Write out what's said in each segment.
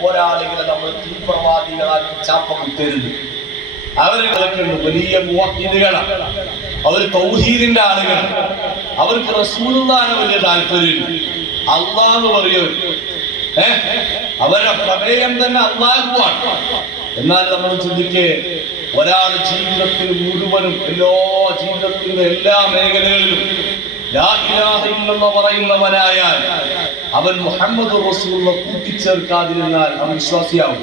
പോരാളികളെ നമ്മൾ തീവ്രവാദികളാക്കി ചാപ്പ കുത്തരുത്. അവരുകളൊക്കെ വലിയ മുവഹ്ഹിദുകളാണ്, അവർ തൗഹീദിന്റെ ആളുകൾ, അവർക്ക് റസൂലുള്ളാഹിനെ വലിയ താല്പര്യമില്ല. അള്ളാഹു പറയും, അവരുടെ പ്രമേയം തന്നെ അള്ളാഹുവാണ്. എന്നാൽ നമ്മൾ ചിന്തിക്കേ, ഒരാൾ ജീവിതത്തിൽ മുഴുവനും ജീവിതത്തിന്റെ എല്ലാ മേഖലകളിലും ലാ ഇലാഹ ഇല്ലല്ലാഹ് പറയുന്നവനായാൽ അവൻ മുഹമ്മദ് റസൂലുള്ളാഹി കൂട്ടിച്ചേർക്കാതിരുന്നാൽ അവൻ വിശ്വാസിയാവും.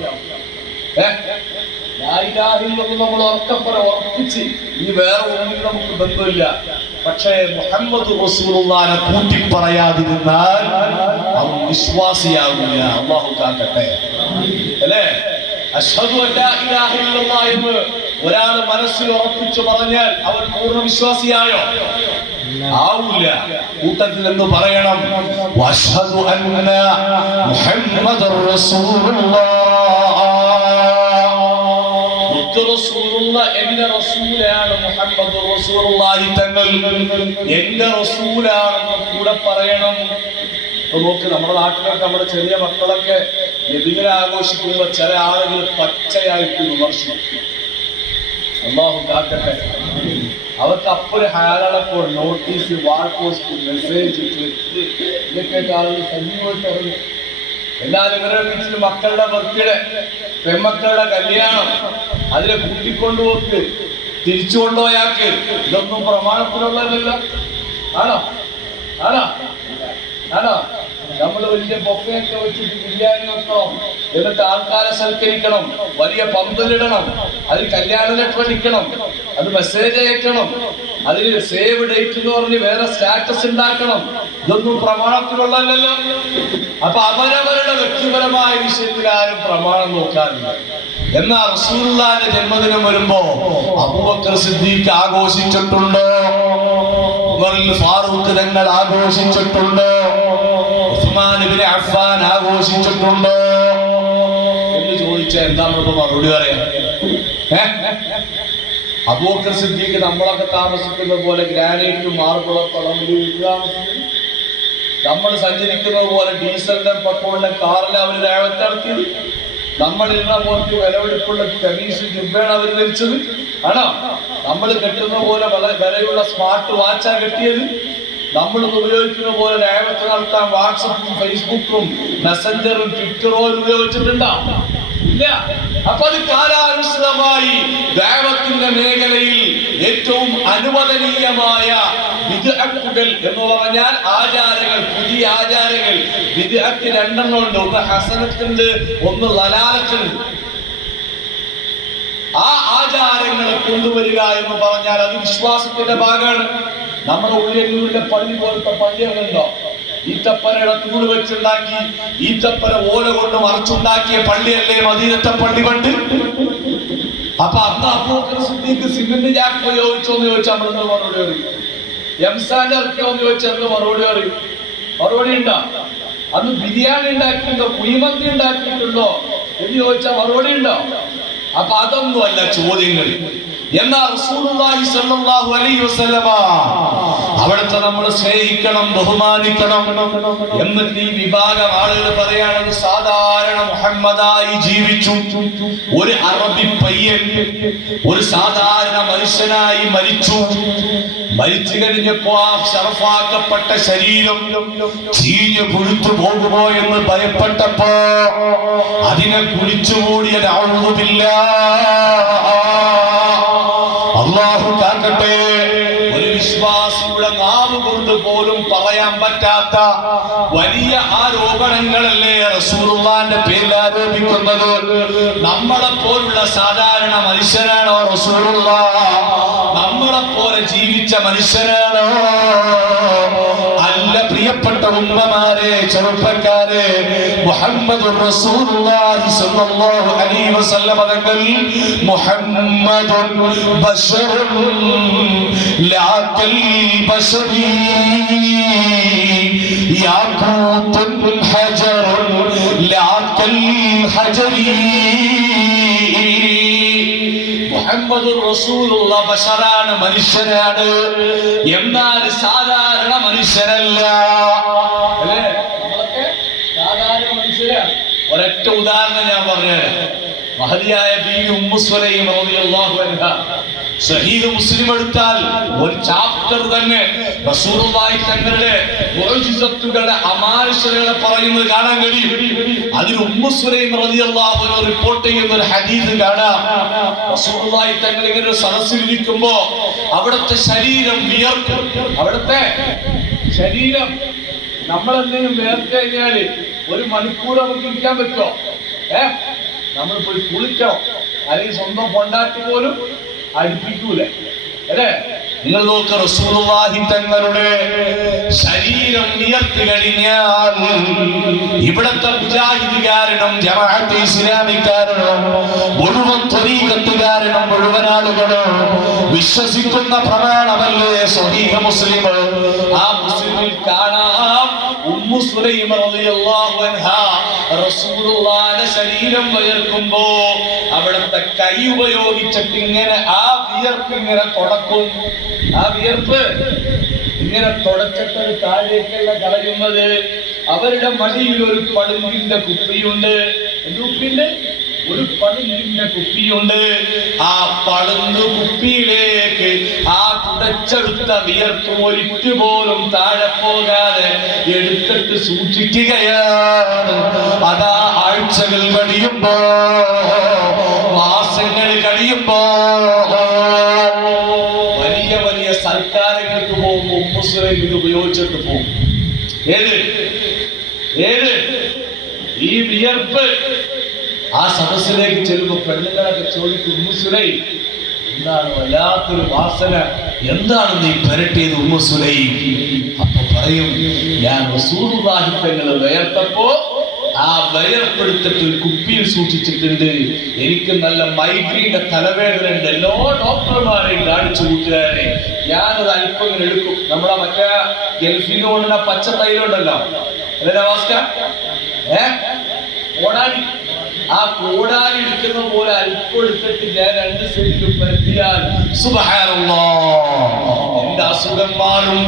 ലാ ഇലാഹ ഇല്ലല്ലാഹ് നമ്മൾ ഉറപ്പിച്ച് ഇനി വേറെ ഒന്നിനും നമുക്ക് ബന്ധമില്ല, പക്ഷേ മുഹമ്മദ് റസൂലുള്ളാഹിനെ കൂട്ടി പറയാതിരുന്നാൽ അവൻ വിശ്വാസിയാവില്ല. അല്ലാഹു കാക്കട്ടെ. അല്ലേ? അശ്ഹദു അല്ലാ ഇലാഹ ഇല്ലല്ലാഹ് എന്ന് ഒരാൾ മനസ്സിൽ ഉറപ്പിച്ചു പറഞ്ഞാൽ അവൻ പൂർണ്ണ വിശ്വാസിയായോ? ആവില്ല. കൂട്ടത്തിൽ എന്ന് പറയണം, വഅശ്ഹദു അന്ന മുഹമ്മദർ റസൂലുള്ളാഹ്. എന്റെ റസൂലാണ് മുഹമ്മദ് റസൂലുള്ളാഹി തങ്ങൾ, എന്റെ റസൂലാണെന്ന് കൂടെ പറയണം. നോക്ക്, നമ്മുടെ നാട്ടിലൊക്കെ നമ്മുടെ ചെറിയ മക്കളൊക്കെ നബിദിനം ആഘോഷിക്കുമ്പോൾ ചില ആളുകൾ പച്ചയായിട്ട് വിമർശിക്കും. അല്ലാഹു കാക്കട്ടെ. അവർക്ക് അപ്പൊരു ഹാലളപ്പോൾ നോട്ടീസ്, വാൾ പോസ്റ്റ്, മെസ്സേജ്, ഇതൊക്കെ ആളുകൾ സജീവമായിട്ട് ഇറങ്ങും. എല്ലാവരും ഇവരുടെ വീട്ടിൽ മക്കളുടെ ബർത്ത്ഡേ, പെൺമക്കളുടെ കല്യാണം, അതിനെ കൂട്ടിക്കൊണ്ടുപോക്ക്, തിരിച്ചു കൊണ്ടുപോയാക്ക്, ഇതൊന്നും പ്രമാണത്തിലുള്ളതല്ല. ആണോ? ആണോ? ആണോ? നമ്മൾ വലിയ ബൊഫയൊക്കെ വെച്ചിട്ട് ബിരിയാണി വെക്കണം, എന്നിട്ട് ആൾക്കാരെ സൽക്കരിക്കണം, വലിയ പന്തലിടണം, അതിൽ കല്യാണ ലെറ്റർ അടിക്കണം, അത് മെസ്സേജ് അയക്കണം, അതിന് സേവ് ഡേറ്റ് എന്ന് പറഞ്ഞ് വേറെ സ്റ്റാറ്റസ് ഉണ്ടാക്കണം. ഇതൊന്നും പ്രമാണത്തിലുള്ളതല്ലോ. അപ്പൊ അവരവരുടെ വ്യക്തിപരമായ വിഷയത്തിൽ ആരും പ്രമാണം നോക്കാറില്ല. എന്നാൽ റസൂലുള്ളാഹിന്റെ ജന്മദിനം വരുമ്പോ അബൂബക്കർ സിദ്ദീഖ് ആഘോഷിച്ചിട്ടുണ്ടോ? ഉമർ ഫാറൂഖ് തങ്ങൾ ആഘോഷിച്ചിട്ടുണ്ടോ? ഉസ്മാൻ ഇബ്നു അഫ്ഫാൻ ആഘോഷിച്ചിട്ടുണ്ടോ എന്ന് ചോദിച്ചാൽ എന്താ നമുക്ക് മറുപടി പറയാം? അബൂബക്കർ സിദ്ദീഖ് നമ്മളൊക്കെ താമസിക്കുന്ന പോലെ ഗ്രാനൈറ്റും മാർബിളൊക്കെ താമസിക്കുന്നു. നമ്മൾ സഞ്ചരിക്കുന്നത് പോലെ ഡീസലിന്റെ പെട്രോളിന്റെ കാറിൽ അവർ ദഅവത്ത് നടത്തിയത്. നമ്മൾ ഇരുന്ന പോലത്തെ വിലപിടിപ്പുള്ള കമീസ് ജുബ്ബയാണ് അവർ ധരിച്ചത്. ആണോ? നമ്മൾ കെട്ടുന്ന പോലെ വിലയുള്ള സ്മാർട്ട് വാച്ചാ കെട്ടിയത്. നമ്മൾ ഉപയോഗിക്കുന്ന പോലെ ദഅവത്ത് നടത്താൻ വാട്സപ്പും ഫേസ്ബുക്കും മെസ്സഞ്ചറും ട്വിറ്ററും ഉപയോഗിച്ചിട്ടുണ്ടോ? ഇല്ല. അപ്പൊ അത് കാലാനുസൃതമായി ദഅവത്തിന്റെ മേഖലയിൽ ഏറ്റവും അനുവദനീയമായ ബിദ്അത്തുകൾ എന്ന് പറഞ്ഞാൽ ആചാരങ്ങൾ, പുതിയ ആചാരങ്ങൾ. ബിദ്അത്ത് രണ്ടെണ്ണം ഉണ്ട്, ഒന്ന് ഹസനത്തുണ്ട്, ഒന്ന് ലലാലത്തുണ്ട്. ആ ആചാരങ്ങളെ കൊണ്ടുവരിക എന്ന് പറഞ്ഞാൽ അത് വിശ്വാസത്തിന്റെ ഭാഗമാണ്. നമ്മുടെ ഉള്ളിലെ പള്ളി പോലത്തെ പള്ളികളുണ്ടോ? ഈത്തപ്പനയുടെ തൂണ് വെച്ചുണ്ടാക്കി, ഈത്തപ്പന ഓല കൊണ്ട് മറച്ചുണ്ടാക്കിയ പള്ളിയല്ലേ മദീനത്തെ പള്ളി പണ്ട്? അപ്പൊ അന്ന് അബൂബക്കർ സിദ്ദീഖ് സിമന്റ് ജാക്ക് ഉപയോഗിച്ചോന്ന് ചോദിച്ചാൽ നമ്മളെന്ന് മറുപടി പറയും. എംസാന്റെ ഇറക്കിയോന്ന് ചോദിച്ചാൽ മറുപടി പറയും. മറുപടി ഉണ്ടോ? അന്ന് ബിരിയാണി ഉണ്ടാക്കിയിട്ടുണ്ടോ, കുഴിമന്തി ഉണ്ടാക്കിയിട്ടുണ്ടോ എന്ന് ചോദിച്ചാൽ മറുപടി ഉണ്ടോ? അപ്പൊ അതൊന്നും അല്ല ചോദ്യങ്ങൾ. എന്നാൽ റസൂലുള്ളാഹി സ്വല്ലല്ലാഹു അലൈഹി വസല്ലമ അവിടുത്തെ നമ്മൾ സ്നേഹിക്കണം, ബഹുമാനിക്കണം. എന്നിട്ട് ഈ വിഭാഗം ആളുകൾ പറയുകയാണെങ്കിൽ സാധാരണ മുഹമ്മദായി ജീവിച്ചു ഒരു അറബി പയ്യൻ ഒരു സാധാരണ മനുഷ്യനായി മരിച്ചു. മരിച്ചു കഴിഞ്ഞപ്പോ ആ ശറഫാക്കപ്പെട്ട ശരീരം ചീഞ്ഞു പുഴുത്തു പോകുമോ എന്ന് ഭയപ്പെട്ടപ്പോ അതിനെ കുഴിച്ചുകൂടിയത് അല്ലാഹു കാക്കട്ടെ. ഒരു വിശ്വാസിയുടെ നാവ് കൊണ്ട് പോലും പറയാൻ പറ്റാത്ത വലിയ ആരോപണങ്ങളല്ലേ റസൂലുള്ളാഹിന്റെ പേരിൽ ആരോപിക്കുന്നത്? നമ്മളെ പോലുള്ള സാധാരണ മനുഷ്യനാണോ റസൂലുള്ളാഹ്? നമ്മളെ പോലെ ജീവിച്ച മനുഷ്യനാണോ? അല്ല. പ്രിയപ്പെട്ട ഉമ്മമാരെ, ചെറുപ്പക്കാരെ, മുഹമ്മദുർ റസൂലുള്ളാഹി സ്വല്ലല്ലാഹു അലൈഹി വസല്ലം തങ്ങൾ മുഹമ്മദുൻ ബശറുൻ ലഅകൽ ബശരി യാഖൂതുൻ ഹജറുൻ ലഅകൽ ഹജരി. മുഹമ്മദുർ റസൂലുള്ളാഹി ബശറാണ്, മനുഷ്യനാണ്. എന്നാൽ സാധാരണ മനുഷ്യരല്ല. സാധാരണ മനുഷ്യരാണ്. ഒരൊറ്റ ഉദാഹരണം ഞാൻ പറഞ്ഞുതരാം. മഹദിയായ ബീവി ഉമ്മു സുലൈം റളിയല്ലാഹു അൻഹ, സഹീഹ് മുസ്ലിം എടുത്താൽ ഒരു ചാപ്റ്റർ തന്നെ റസൂലുള്ളാഹി തങ്ങളുടെ മുഅ്ജിസത്തുകളെ അമാനുഷകളെ പറയുന്നത് കാണാൻ കഴിയും. അതിൽ ഉമ്മു സുലൈം റളിയല്ലാഹു അൻഹ റിപ്പോർട്ട് ചെയ്യുന്ന ഒരു ഹദീസ് കാണാം. റസൂലുള്ളാഹി തങ്ങൾ ഇങ്ങനെ ഒരു സദസ്സിലിരിക്കുമ്പോ അവിടുത്തെ ശരീരം വിയർക്കും. അവിടുത്തെ ശരീരം നമ്മളെന്തെങ്കിലും വേർത്ത് കഴിഞ്ഞാല് ഒരു മണിക്കൂർ നമുക്ക് ഇരിക്കാൻ പറ്റുമോ? നമ്മൾ പോയി കുളിക്കണം, അല്ലെങ്കിൽ സ്വന്തം കൊണ്ടാട്ടി പോലും അടുപ്പിക്കൂല അല്ലേ? നിങ്ങൾ നോക്ക, റസൂലുള്ളാഹി തങ്ങളുടെ ശരീരം വിയർത്ത് കഴിഞ്ഞാൽ ഇവിടത്തെ മുജാഹിദ് കാരണം, ജമാഅത്തെ ഇസ്ലാമി കാരണം, മുഴുവൻ ത്വരീഖത്ത് കാരണം, മുഴുവൻ ആളുകളും വിശ്വസിക്കുന്ന പ്രമാണമല്ലേ സ്വഹീഹ് മുസ്ലിം. ആ മുസ്ലിമിൽ കാണാം ഉമ്മു സുലൈം റളിയല്ലാഹു അൻഹാ റസൂലുള്ളാഹിന്റെ ശരീരം വിയർക്കുമ്പോ അവിടുത്തെ കൈ ഉപയോഗിച്ചിട്ട് ഇങ്ങനെ ആ വിയർപ്പ് ഇങ്ങനെ തുടക്കും. ആ വിയർപ്പ് ഇങ്ങനെ തുടച്ചിട്ട് താഴേക്കുള്ള കളയുന്നത്. അവരുടെ മടിയിൽ ഒരു പളുങ്കിന്റെ കുപ്പിയുണ്ട്. കുപ്പിയുണ്ട്, ഒരു പളുങ്കിന്റെ കുപ്പിയുണ്ട്. ആ പളുങ്ക് കുപ്പിയിലേക്ക് ആ തുടച്ചെടുത്ത വിയർപ്പ് ഒരിറ്റു പോലും താഴെ പോകാതെ എടുത്തിട്ട് സൂക്ഷിക്കുകയാണ്. അതാ ആഴ്ചകൾ കഴിയുമ്പോ, മാസങ്ങൾ കഴിയുമ്പോ, വലിയ വലിയ സൽക്കാരങ്ങൾക്ക് പോകുമ്പോൾ ഉമ്മു സുലൈം ഇത് ഉപയോഗിച്ചിട്ട് പോകും. ഏത് ഈ വിയർപ്പ് ആ സദസ്സിലേക്ക് ചെല്ലുമ്പോ പെണ്ണുങ്ങളൊക്കെ ചോദിക്കും, ഉമ്മു സുലൈം എന്താണ് വല്ലാത്തൊരു വാസന, എന്താണ് നീ പുരട്ടിയത് ഉമ്മു സുലൈം? അപ്പൊ പറയും, ഞാൻ റസൂലുള്ളാഹി തങ്ങളെ വിയർത്തപ്പോ ആ വിയർപ്പെടുത്തിട്ട് ഒരു കുപ്പിയിൽ സൂക്ഷിച്ചിട്ടുണ്ട്. എനിക്ക് നല്ല മൈഗ്രീന്റെ തലവേദന ഉണ്ട്, എല്ലാ ഡോക്ടർമാരെയും കാണിച്ചു കൂട്ടുകാരെ, ഞാനത് അല്പം ഇങ്ങനെ എടുക്കും. നമ്മളെ മറ്റേ ഗൾഫിൽ കൊണ്ടുള്ള പച്ച തൈലുണ്ടല്ലോ, അല്ലേ വാസ്ക, കോടാലി, ആ കോടാലി എടുക്കുന്ന പോലെ അല്പം എടുത്തിട്ട് ഞാൻ രണ്ട് സൈഡിലും പരത്തിയാൽ സുബ്ഹാനല്ലാഹ് എന്റെ അസുഖം മാറും.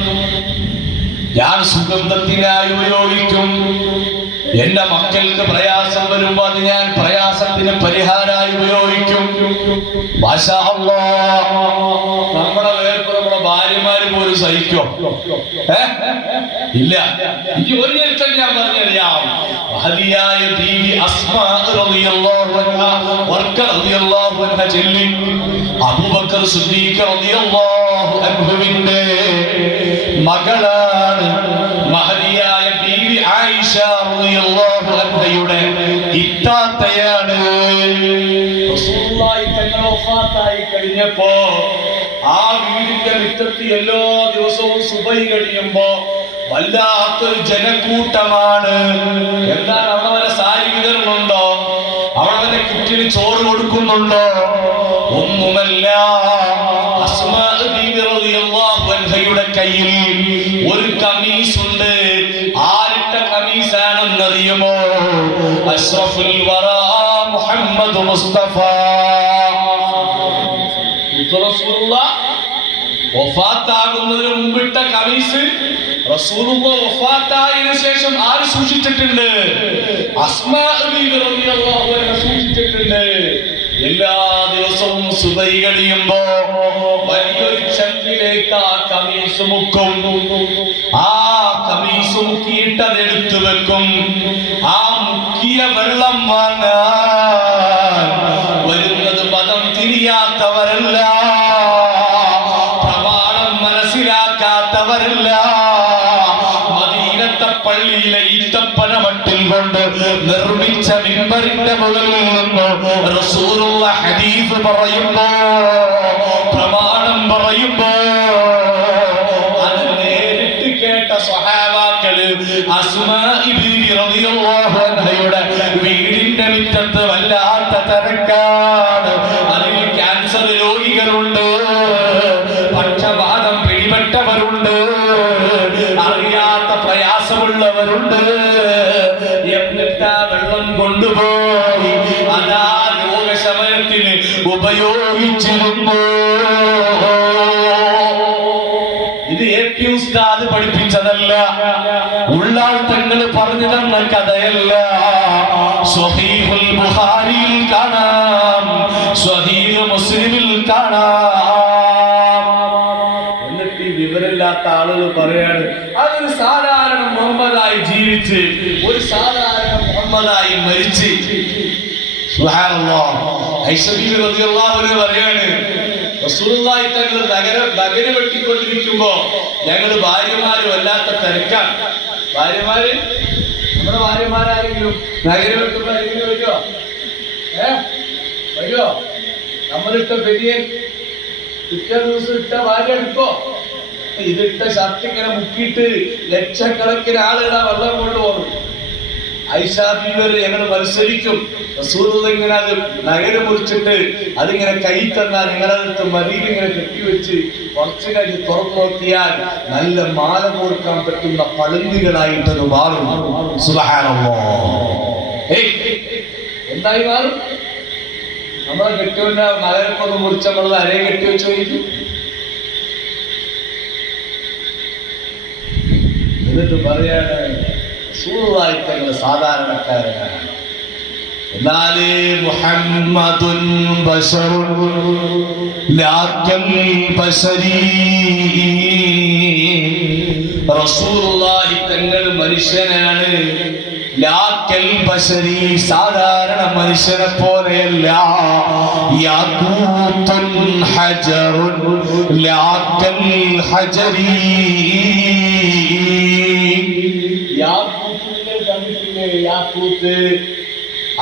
ഞാൻ സുഗന്ധത്തിനായി ഉപയോഗിക്കും. എന്റെ മക്കൾക്ക് പ്രയാസം വരുമ്പോ അത് ഞാൻ പ്രയാസത്തിന് പരിഹാരമായി ഉപയോഗിക്കും. മാഷാ അല്ലാഹ്, നമ്മുടെ വേർപ്പ് നമ്മുടെ ഭാര്യമാര് പോലും സഹിക്കോ? ഇല്ല. ഇനി ഒരു ചരിത്രം ഞാൻ പറഞ്ഞറിയാം. മഹദിയായ ബീവി അസ്മാ റളിയല്ലാഹു അൻഹാ, വർക്ക റളിയല്ലാഹു അൻഹ ചൊല്ലി, അബൂബക്കർ സിദ്ദീഖ് റളിയല്ലാഹു അൻഹുവിന്റെ മകളാണ് മഹദിയായ ബീവി ആയിഷ റളിയല്ലാഹു അൻഹയുടെ ഇത്താത്തയാണ്. റസൂലുള്ളാഹി തങ്ങൾ വഫാത്തായി കഴിഞ്ഞപ്പോ ആ വീടിന്റെ മുറ്റത്ത് എല്ലാ ദിവസവും സുബഹി കഴിയുമ്പോ വല്ലാത്തൊരു ജനക്കൂട്ടമാണ്. എന്താണ്, അവിടെ വരെ സാരി വിതരണുണ്ടോ? അവിടെ വരെ കുട്ടിന് ചോറ് കൊടുക്കുന്നുണ്ടോ? ഒന്നുമല്ല. അസ്മാ ബീവി റളിയല്ലാഹു അൻഹയുടെ കയ്യിൽ ഒരു കമീസ് ഉണ്ട്. ആരിട്ട കമീസാണെന്നറിയുമോ? അഷ്റഫുൽ വറാ മുഹമ്മദ് മുസ്തഫ റസൂലുള്ളാഹ് വഫാത്താകുന്നതിന് മുമ്പിട്ട കമീസ് റസൂലുള്ളാഹ് വഫാത്തായതിനു ശേഷം ആര് സൂക്ഷിച്ചിട്ടുണ്ട്? അസ്മാ ബീവി റളിയല്ലാഹു അൻഹ സൂക്ഷിച്ചിട്ടുണ്ട്. എല്ലാ ദിവസവും സുബഹി കഴിയുമ്പോ വലിയൊരു ചങ്കിലേക്ക് ആ കമീസ് മുക്കും. ആ കമീസ് മുക്കിയിട്ടത് എടുത്തു വെക്കും. ആ മുക്കിയ വെള്ളം വാങ്ങാൻ വരുന്നത് മതം തിരിയാത്തവരല്ല, പ്രമാണം മനസ്സിലാക്കാത്തവരല്ല. മദീനത്തെ പള്ളിയിലെ ഈത്തപ്പന മട്ടിൽ കൊണ്ട് നിർമ്മിച്ച മിമ്പറിന്റെ മുകളിൽ നിന്ന് റസൂലുള്ളാഹി ഹദീസ് പറയുമ്പോ, പ്രമാണം പറയുമ്പോ അത് നേരിട്ട് കേട്ട സ്വഹാബാക്കള് അസ്മാ ബീവി റളിയല്ലാഹു അൻഹയുടെ വീടിന്റെ മുറ്റത്ത് വല്ലാത്ത തിരക്കാണ്. അതിൽ ക്യാൻസർ രോഗികളുണ്ട്, പക്ഷപാതം പിടിപെട്ടവരുണ്ട്, അറിയാത്ത പ്രയാസമുള്ളവരുണ്ട്. എന്നിട്ട് ആ വെള്ളം കൊണ്ടുപോയി അതാ രോഗശമനത്തിന് ഉപയോഗിച്ചിരുന്നു. ഇത് AP ഉസ്താദ് പഠിപ്പിച്ചതല്ല, ഉള്ളാൾ തങ്ങൾ പറഞ്ഞു തന്ന കഥയല്ല. സ്വഹീഹുൽ ബുഖാരിയിൽ കാണാം, സ്വഹീഹ് മുസ്ലിമിൽ കാണാം. എന്നിട്ട് ഈ വിവരമില്ലാത്ത ആളുകൾ പറയാണ് അതൊരു സാധാരണ മുഹമ്മദായി ജീവിച്ച് ഒരു സാധാരണ മുഹമ്മദായി മരിച്ച്. സുബ്ഹാനല്ലാഹ്. ഐഷ ബീവി റളിയല്ലാഹു അൻഹ പറയാണ് റസൂലുള്ളാഹി തങ്ങൾ നഗരം വെട്ടിക്കൊണ്ടിരിക്കുമ്പോ ഞങ്ങള് ഭാര്യമാര് വല്ലാത്ത തിരക്കാണ്. ഭാര്യമാര് നമ്മുടെ ഭാര്യമാരാരെങ്കിലും നഗരം വെട്ടുമ്പോ ആരെങ്കിലും വരുമോ? വരുമോ? നമ്മളിട്ട പെരിയ പിറ്റേ ദിവസം ഇട്ട ഭാര്യ എടുക്കോ? ഇതിട്ട ഷർട്ട് ഇങ്ങനെ മുക്കിയിട്ട് ലക്ഷക്കണക്കിന് ആളുകളാ വെള്ളം കൊണ്ടുപോകും. ഐഷാ ബീവി ഞങ്ങൾ മത്സരിക്കും. റസൂലുള്ളാഹി ഇങ്ങനെ അത് നഗരം മുറിച്ചിട്ട് അതിങ്ങനെ കൈ തന്നാൽ നിങ്ങളടുത്ത് മതിയിൽ ഇങ്ങനെ കെട്ടിവെച്ച് കുറച്ചു കഴിഞ്ഞ് തുറന്നു നോക്കിയാൽ നല്ല മാല കൊടുക്കാൻ പറ്റുന്ന പളുങ്കുകളായിട്ടത് മാറും. സുബ്ഹാനല്ലാഹ്. എന്തായി മാറും? നമ്മളെ കെട്ടിയവന്റെ നഗരപ്പൊന്ന് മുറിച്ച് നമ്മളത് അരയെ കെട്ടി വെച്ച് ചോദിക്കും. എന്നിട്ട് പറയാണ് റസൂലുള്ളാഹി തങ്ങൾ സാധാരണക്കാരനാണ്. എന്നാലേ മുഹമ്മദുൻ ബശറുൻ ലാക്കൽ ബശരീ. റസൂലുള്ളാഹി തങ്ങൾ മനുഷ്യനാണ്. ലാക്കൽ ബശരീ, സാധാരണ മനുഷ്യനെ പോലെയല്ല. യാഖൂത്തുൻ ഹജറുൻ ലാക്കൽ ഹജരീ. യാക്കൂത്ത്,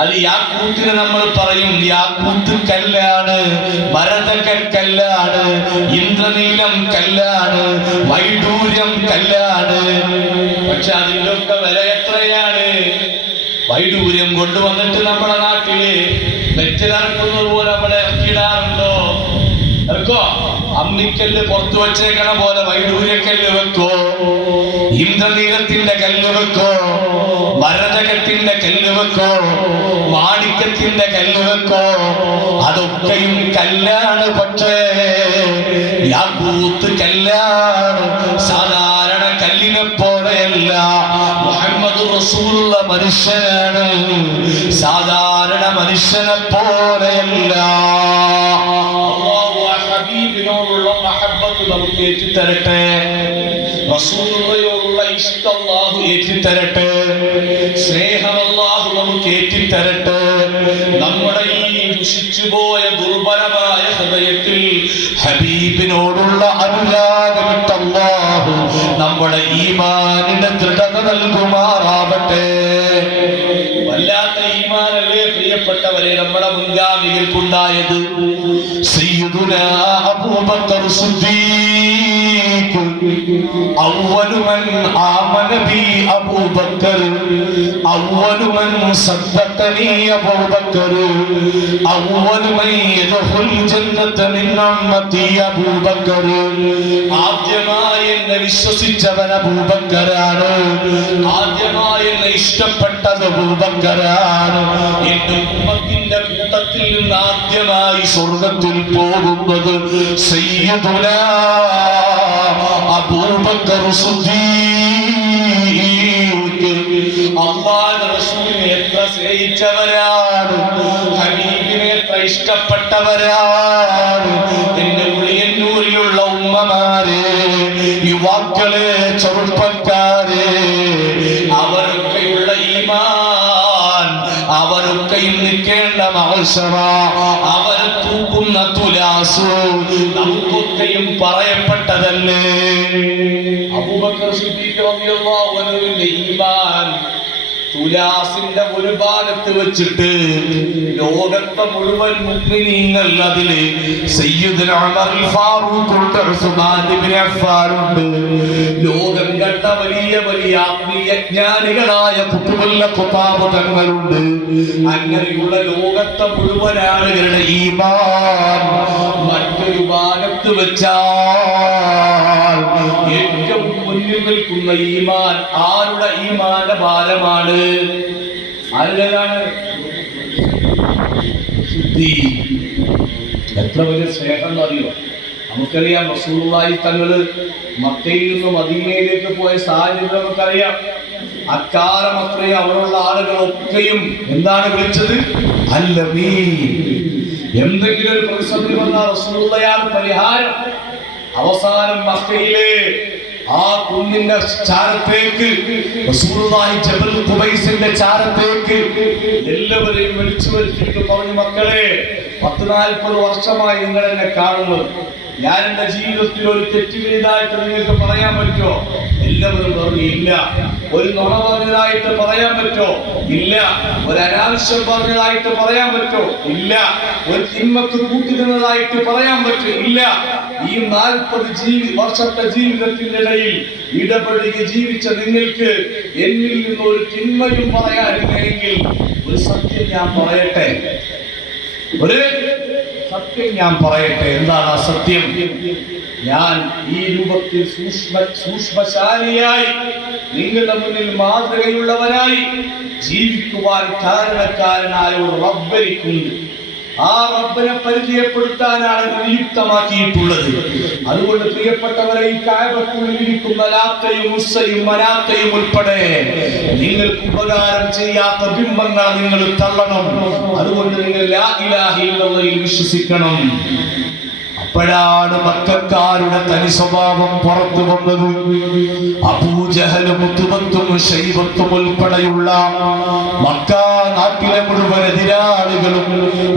അത് യാക്കൂത്തിന് നമ്മൾ പറയും യാക്കൂത്ത് കല്ലാണ്, ഭരതക്കല്ലാണ്, ഇന്ദ്രനീലം കല്ലാണ്, വൈഡൂര്യം കല്ലാണ്. പക്ഷെ അതിൻ്റെയൊക്കെ വില എത്രയാണ്? വൈഡൂര്യം കൊണ്ടുവന്നിട്ട് നമ്മുടെ നാട്ടില് വെറ്റിലിറക്കുന്നത് പോലെ നമ്മളെ ഇറക്കിടാറുണ്ടോ? ഇറക്കോ? അമ്മിക്കല്ല് പുറത്തു വച്ചേക്കണ പോലെ വൈഡൂര്യക്കല്ല് വെക്കോ? ഇന്ദ്രനീലത്തിന്റെ കല്ല് വെക്കോ? മരതകത്തിന്റെ കല്ല് വെക്കോ? മാണിക്യത്തിന്റെ കല്ല് വെക്കോ? അതൊക്കെയും കല്ലാണ്. പക്ഷേ യാഖൂത്ത് കല്ലാണ്, സാധാരണ കല്ലിനെ പോലെയല്ല. മുഹമ്മദ് റസൂലുള്ള മനുഷ്യനാണ്, സാധാരണ മനുഷ്യനെ പോലെയല്ല. ഹബീബിനോടുള്ള മഹബ്ബത്ത് നമുക്ക് ഏറ്റിത്തരട്ടെ. റസൂലുള്ളയോടുള്ള ഇഷ്ടം അല്ലാഹു ഏറ്റിത്തരട്ടെ. സ്നേഹം അല്ലാഹു നമുക്ക് ഏറ്റിത്തരട്ടെ. നമ്മുടെ ഈ ദുഷിച്ചുപോയ ദുർബലമായ ഹൃദയത്തിൽ ഹബീബിനോടുള്ള അനുരാഗമിട്ട് അല്ലാഹു നമ്മുടെ ഈമാനിന്റെ ദൃഢത നൽകുമാറാവട്ടെ. വല്ലാത്ത ഈമാനല്ലേ പ്രിയപ്പെട്ടവരെ നമ്മുടെ മുൻഗാമികൾക്കുണ്ടായത്. സയ്യിദുനാ അബൂബക്കർ സിദ്ദീഖ് അവ്വലു മൻ ആമന ബി അബൂബക്കർ, അവ്വലു മൻ സദ്ദഖനി അബൂബക്കർ, അവ്വലു മൻ യദ്ഖുൽ ജന്നത മിൻ ഉമ്മത്തി അബൂബക്കർ. ആദ്യമായി എന്നെ വിശ്വസിച്ചവൻ അബൂബക്കറാണ്. ആദ്യമായി എന്നെ ഇഷ്ടപ്പെട്ടത് അബൂബക്കറാണ്. എന്റെ ഉമ്മത്തിന്റെ കൂട്ടത്തിൽ നിന്ന് ആദ്യമായി സ്വർഗത്തിൽ പോകുന്നത് സയ്യിദുനാ അബൂബക്കർ സിദ്ദീഖ്. അല്ലാഹുവിന്റെ റസൂലിനെ എത്ര സ്നേഹിച്ചവരാണ്, ഹബീബിനെ എത്ര ഇഷ്ടപ്പെട്ടവരാണ്. എന്റെ ഉളിയന്നൂരിലുള്ള ഉമ്മമാരെ, യുവാക്കളെ, ചെറുപ്പക്കാരെ, അവർക്കൊക്കെയുള്ള ഈമാൻ, അവരൊക്കെയും നിൽക്കേണ്ട മഹ്ശറ, അവർ തൂക്കുന്ന തുലാസ് നമുക്കൊക്കെയും പറയപ്പെട്ടതല്ലേ. അബൂബക്കർ സിദ്ദീഖ് റളിയല്ലാഹു അൻഹുവിന്റെ ഈമാൻ തുലാസിന്റെ ഒരു ഭാഗത്ത് വെച്ചിട്ട് ലോകത്തെ മുഴുവൻ മുഅ്മിനീങ്ങൾ അതില് സയ്യിദുൽ ഉമർ ഫാറൂഖ് ഉണ്ട്, ഉസ്മാൻ ഇബ്നു അഫ്ഫാൻ ഉണ്ട്. ലോകം കണ്ട വലിയ വലിയ ആത്മീയ ജ്ഞാനികളായ ഖുതുബുൽ ഖുതാബ് തങ്ങളുണ്ട്. അങ്ങനെയുള്ള ലോകത്തെ മുഴുവൻ ആളുകളുടെ ഈമാൻ മറ്റൊരു ഭാഗത്ത് വെച്ചാൽ ഏറ്റവും മുന്നിൽ നിൽക്കുന്ന ഈമാൻ ആരുടെ ഈമാന്റെ ഭാരമാണ്? ആരുടേതാണ്? എത്ര വലിയ സ്നേഹം എന്നറിയോ? നമുക്കറിയാം റസൂലുള്ളാഹി തങ്ങള് മക്കയിൽ നിന്ന് മദീനയിലേക്ക് പോയ സാഹചര്യം നമുക്കറിയാം. അക്കാലം അത്രയും അവിടെയുള്ള ആളുകളൊക്കെയും എന്താണ് വിളിച്ചത്? അൽ-അമീൻ. എന്തെങ്കിലും ഒരു പ്രതിസന്ധി വന്നാൽ റസൂലുള്ളാഹിയാണ് പരിഹാരം. അവസാനം മക്കയിലെ ആ കുന്നിന്റെ ചാരത്തേക്ക് റസൂലുള്ളാഹി ജബൽ ഖുബൈസിന്റെ ചാരത്തേക്ക് എല്ലാവരെയും വിളിച്ചു വരുത്തിയിട്ട് പറഞ്ഞു, മക്കളെ 40-40 വർഷമായി നിങ്ങൾ എന്നെ കാണുന്നത്, ഞാൻ എന്റെ ജീവിതത്തിൽ ഒരു തെറ്റ് ചെയ്തതായിട്ട് നിങ്ങൾക്ക് പറയാൻ പറ്റുമോ? എല്ലാവരും പറഞ്ഞു ഇല്ല. ഒരു നുണ പറഞ്ഞതായിട്ട് പറയാൻ പറ്റോ? ഇല്ല. ഒരു അനാവശ്യം പറഞ്ഞതായിട്ട് പറയാൻ പറ്റോ? ഇല്ല. ഒരു തിന്മക്ക് കൂട്ടുന്നതായിട്ട് പറയാൻ പറ്റോ? ഇല്ല. ഈ 40 വർഷത്തെ ജീവിതത്തിന്റെ ഇടയിൽ ഇടപെടുകയും ജീവിച്ച നിങ്ങൾക്ക് എന്നിൽ നിന്ന് ഒരു തിന്മയും പറയാനില്ലെങ്കിൽ ഒരു സത്യം ഞാൻ പറയട്ടെ. ഒരു സത്യം ഞാൻ പറയട്ടെ. എന്താണ് ആ സത്യം? ഞാൻ ഈ രൂപത്തിൽ സൂക്ഷ്മശാലിയായി നിങ്ങളുടെ മുന്നിൽ മാതൃകയുള്ളവനായി ജീവിക്കുവാൻ കാരണക്കാരനായ ഒരു റബ്ബെനിക്കുണ്ട്. ആ റബ്ബിനെ പരിചയപ്പെടുത്താനാണ് നിയുക്തമാക്കിയിട്ടുള്ളത്. അതുകൊണ്ട് പ്രിയപ്പെട്ടവരെ, ഈ കഅബക്കുള്ളിൽ ഇരിക്കുന്ന ലാത്തയും ഉസ്സയും മനാത്തയും ഉൾപ്പെടെ നിങ്ങൾക്ക് ഉപകാരം ചെയ്യാത്ത ബിംബങ്ങളെ നിങ്ങൾ തള്ളണം. അതുകൊണ്ട് നിങ്ങൾ ലാ ഇലാഹ ഇല്ലല്ലാഹ് വിശ്വസിക്കണം. അപ്പോഴാണ് മക്കക്കാരുടെ തനി സ്വഭാവം പുറത്തു വന്നത്. അബൂജഹലും ഉത്ബത്തും ശൈബത്തും ഉൾപ്പെടെയുള്ള മക്ക നാട്ടിലെ മുഴുവൻ എതിരാളികളും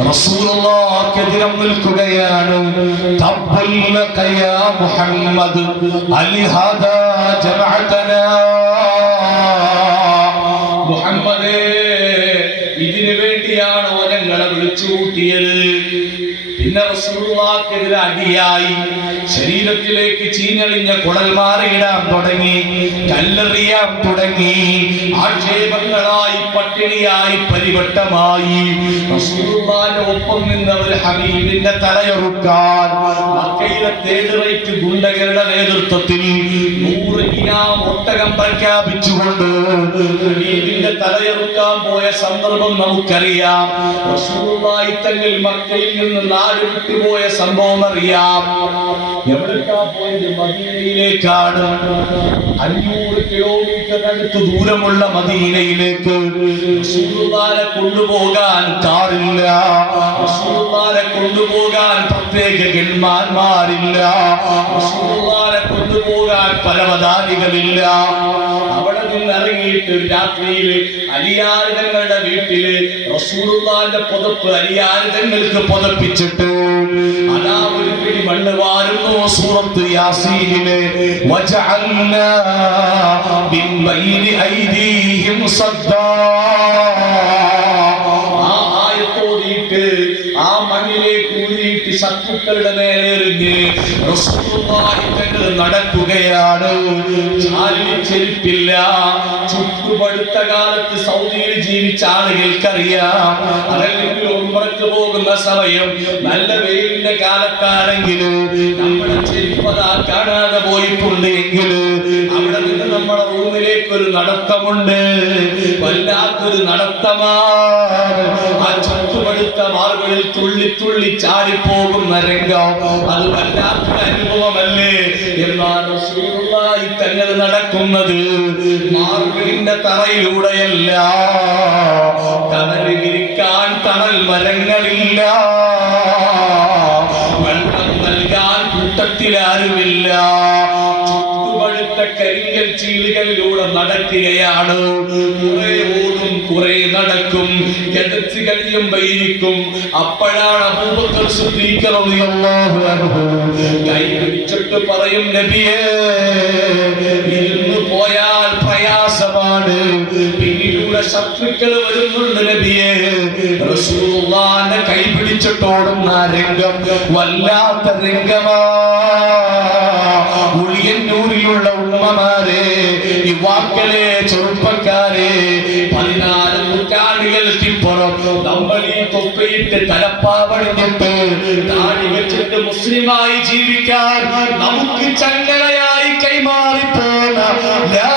റസൂലുള്ളാഹിക്കെതിരെ നിൽക്കുകയാണ്. തബ്ബൽ ലക യാ മുഹമ്മദ് അലിഹാദാ ജമഅതനാ. മുഹമ്മദേ, ഇതിനു വേണ്ടിയാണോ ഞങ്ങളെ വിളിച്ചു കൂട്ടിയത്? പിന്നെ റസൂലുള്ളാഹിക്കെതിരെ അടിയായി. ശരീരത്തിലേക്ക് ചീഞ്ഞളിഞ്ഞ കുടൽ മാറിയിടാൻ തുടങ്ങി, കല്ലെറിയാൻ തുടങ്ങി, ആക്ഷേപങ്ങളായി, പട്ടിണിയായി, പരിവട്ടമായി. റസൂലുള്ളാഹിന്റെ ഒപ്പം നിന്നവർ ഹബീബിന്റെ തലയൊറുക്കാൻ മക്കയിലെ തേർഡ് റേറ്റ് ഗുണ്ടകളുടെ നേതൃത്വത്തിൽ 100 ഇനാം ഒട്ടകം പ്രഖ്യാപിച്ചുകൊണ്ട് ഹബീബിന്റെ തലയൊറുക്കാൻ പോയ സന്ദർഭം നമുക്കറിയാം. റസൂലുള്ളാഹി തങ്ങൾ മക്കയിൽ നിന്ന് നാട് വിട്ടുപോയ സംഭവം അറിയാം. എവിടേക്കാ പോയത്? മദീനയിലേക്കാണ്. 500 കിലോമീറ്റർ അടുത്ത് ദൂരമുള്ള മദീനയിലേക്ക്. റസൂലുള്ളാഹിനെ കൊണ്ടുപോകാൻ കാറില്ല, റസൂലുള്ളാഹിനെ കൊണ്ടുപോകാൻ പ്രത്യേക ഗൺമാന്മാരില്ല, റസൂലുള്ളാഹിനെ കൊണ്ടുപോകാൻ പരവതാനികളില്ല. അവിടെ നിന്ന് ഇറങ്ങിയിട്ട് രാത്രിയിൽ അലിയാരിതങ്ങളുടെ വീട്ടില് റസൂലുള്ളാഹിന്റെ പുതപ്പ് അലിയാരിതങ്ങൾക്ക് പുതപ്പിച്ചിട്ട് അതാ ഒരു പിടി മണ്ണ് വാരുന്നു. സൂറത്ത് യാസീനിലെ വജഅൽനാ മിൻ ബൈനി ഐദീഹിം സദ്ദാ, ആ ആയത്തോതിയിട്ട് ആ മണ്ണിലേക്ക് ഊരിയിട്ട് ശത്രുക്കളുടെ നേരെ എറിഞ്ഞ് റസൂലുള്ളാഹി തങ്ങൾ നടക്കുകയാണ്. ചാലിൽ ചെരുപ്പില്ല. ചുട്ടുപടുത്ത കാലത്ത് സൗദിയിൽ ജീവിച്ച ആളുകൾക്കറിയാം. അതല്ലെങ്കിൽ ഉംറക്ക് പോകുന്ന സമയം നല്ല വെയിലിന്റെ കാലത്താണെങ്കിൽ നമ്മുടെ ചെരുപ്പതാ കാണാതെ പോയിട്ടുണ്ട് എങ്കിൽ അവിടെ നിന്ന് നമ്മുടെ റൂമിലേക്ക് ഒരു നടത്തമുണ്ട്. വല്ലാത്തൊരു നടത്തമാണ്. ആ ചുട്ടുപടുത്ത മാർബിളിൽ തുള്ളി തുള്ളി ചാടിപ്പോകുന്ന രംഗം അത് വല്ലാത്തൊരു അനുഭവമല്ലേ? എന്നാൽ റസൂലുള്ളാഹി തങ്ങൾ നടക്കുന്നത് മാർബിളിന്റെ തറയിലൂടെയല്ല. തണൽ വിരിക്കാൻ തണൽ മരങ്ങളില്ല, വെള്ളം നൽകാൻ കൂട്ടത്തിൽ ആരുമില്ല. ചുട്ടുപഴുത്ത കരിങ്കൽ ചീളുകളിലൂടെ നടക്കുകയാണ്. കുറെ ഓടും, കുറെ നടക്കും, കിടച്ച് കഴിയുമ്പോയിരിക്കും. അപ്പോഴാണ് അബൂബക്കർ സിദ്ദീഖ് റളിയല്ലാഹു അൻഹു കൈ പിടിച്ചിട്ട് പറയും, നബിയേ, ഇരുന്ന് പോയാൽ പ്രയാസമാണ്, പിന്നിലൂടെ ശത്രുക്കൾ വരുന്നുണ്ട് നബിയേ. റസൂലുള്ളാഹിന്റെ കൈ പിടിച്ചിട്ടോടുന്ന രംഗം വല്ലാത്ത രംഗമാ. ഉളിയന്നൂരിലുള്ള ഉമ്മമാരെ, യുവാക്കളെ, ചെറുപ്പക്കാരെ, 14 നൂറ്റാണ്ടുകൾക്കിപ്പുറം നമ്മൾ ഈ തൊപ്പിയിട്ട് തലപ്പാവണിഞ്ഞിട്ട് താടി വെച്ചിട്ട് മുസ്ലിമായി ജീവിക്കാൻ നമുക്ക് ചങ്ങലയായി കൈമാറിപ്പോന്ന ലാ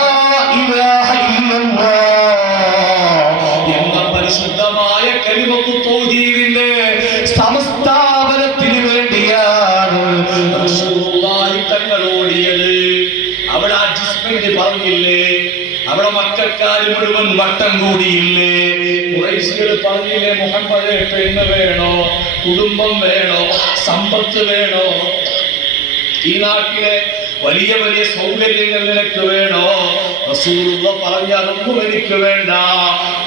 ഇലാഹ ഇല്ലല്ലാഹ് എന്ന പരിശുദ്ധമായ കലിമത്തു തൗഹീദിന്റെ സമസ്ഥാപനത്തിന് വേണ്ടിയാണ് റസൂലുള്ളാഹി തങ്ങൾ ഓടിയത്. അവിടെ അഡ്ജസ്റ്റ്മെന്റ് പറഞ്ഞില്ലേ? അവിടെ മക്കൾക്ക് മുഴുവൻ വട്ടം കൂടിയില്ലേ? ഖുറൈശികൾ പറഞ്ഞില്ലേ, മുഹമ്മദേ പെണ്ണ് വേണോ, കുടുംബം വേണോ, സമ്പത്ത് വേണോ, ഈ നാട്ടിലെ വലിയ വലിയ സൗകര്യങ്ങൾ നിനക്ക് വേണോ? റസൂലുള്ളാഹി പറഞ്ഞു, അതൊന്നും എനിക്ക് വേണ്ട.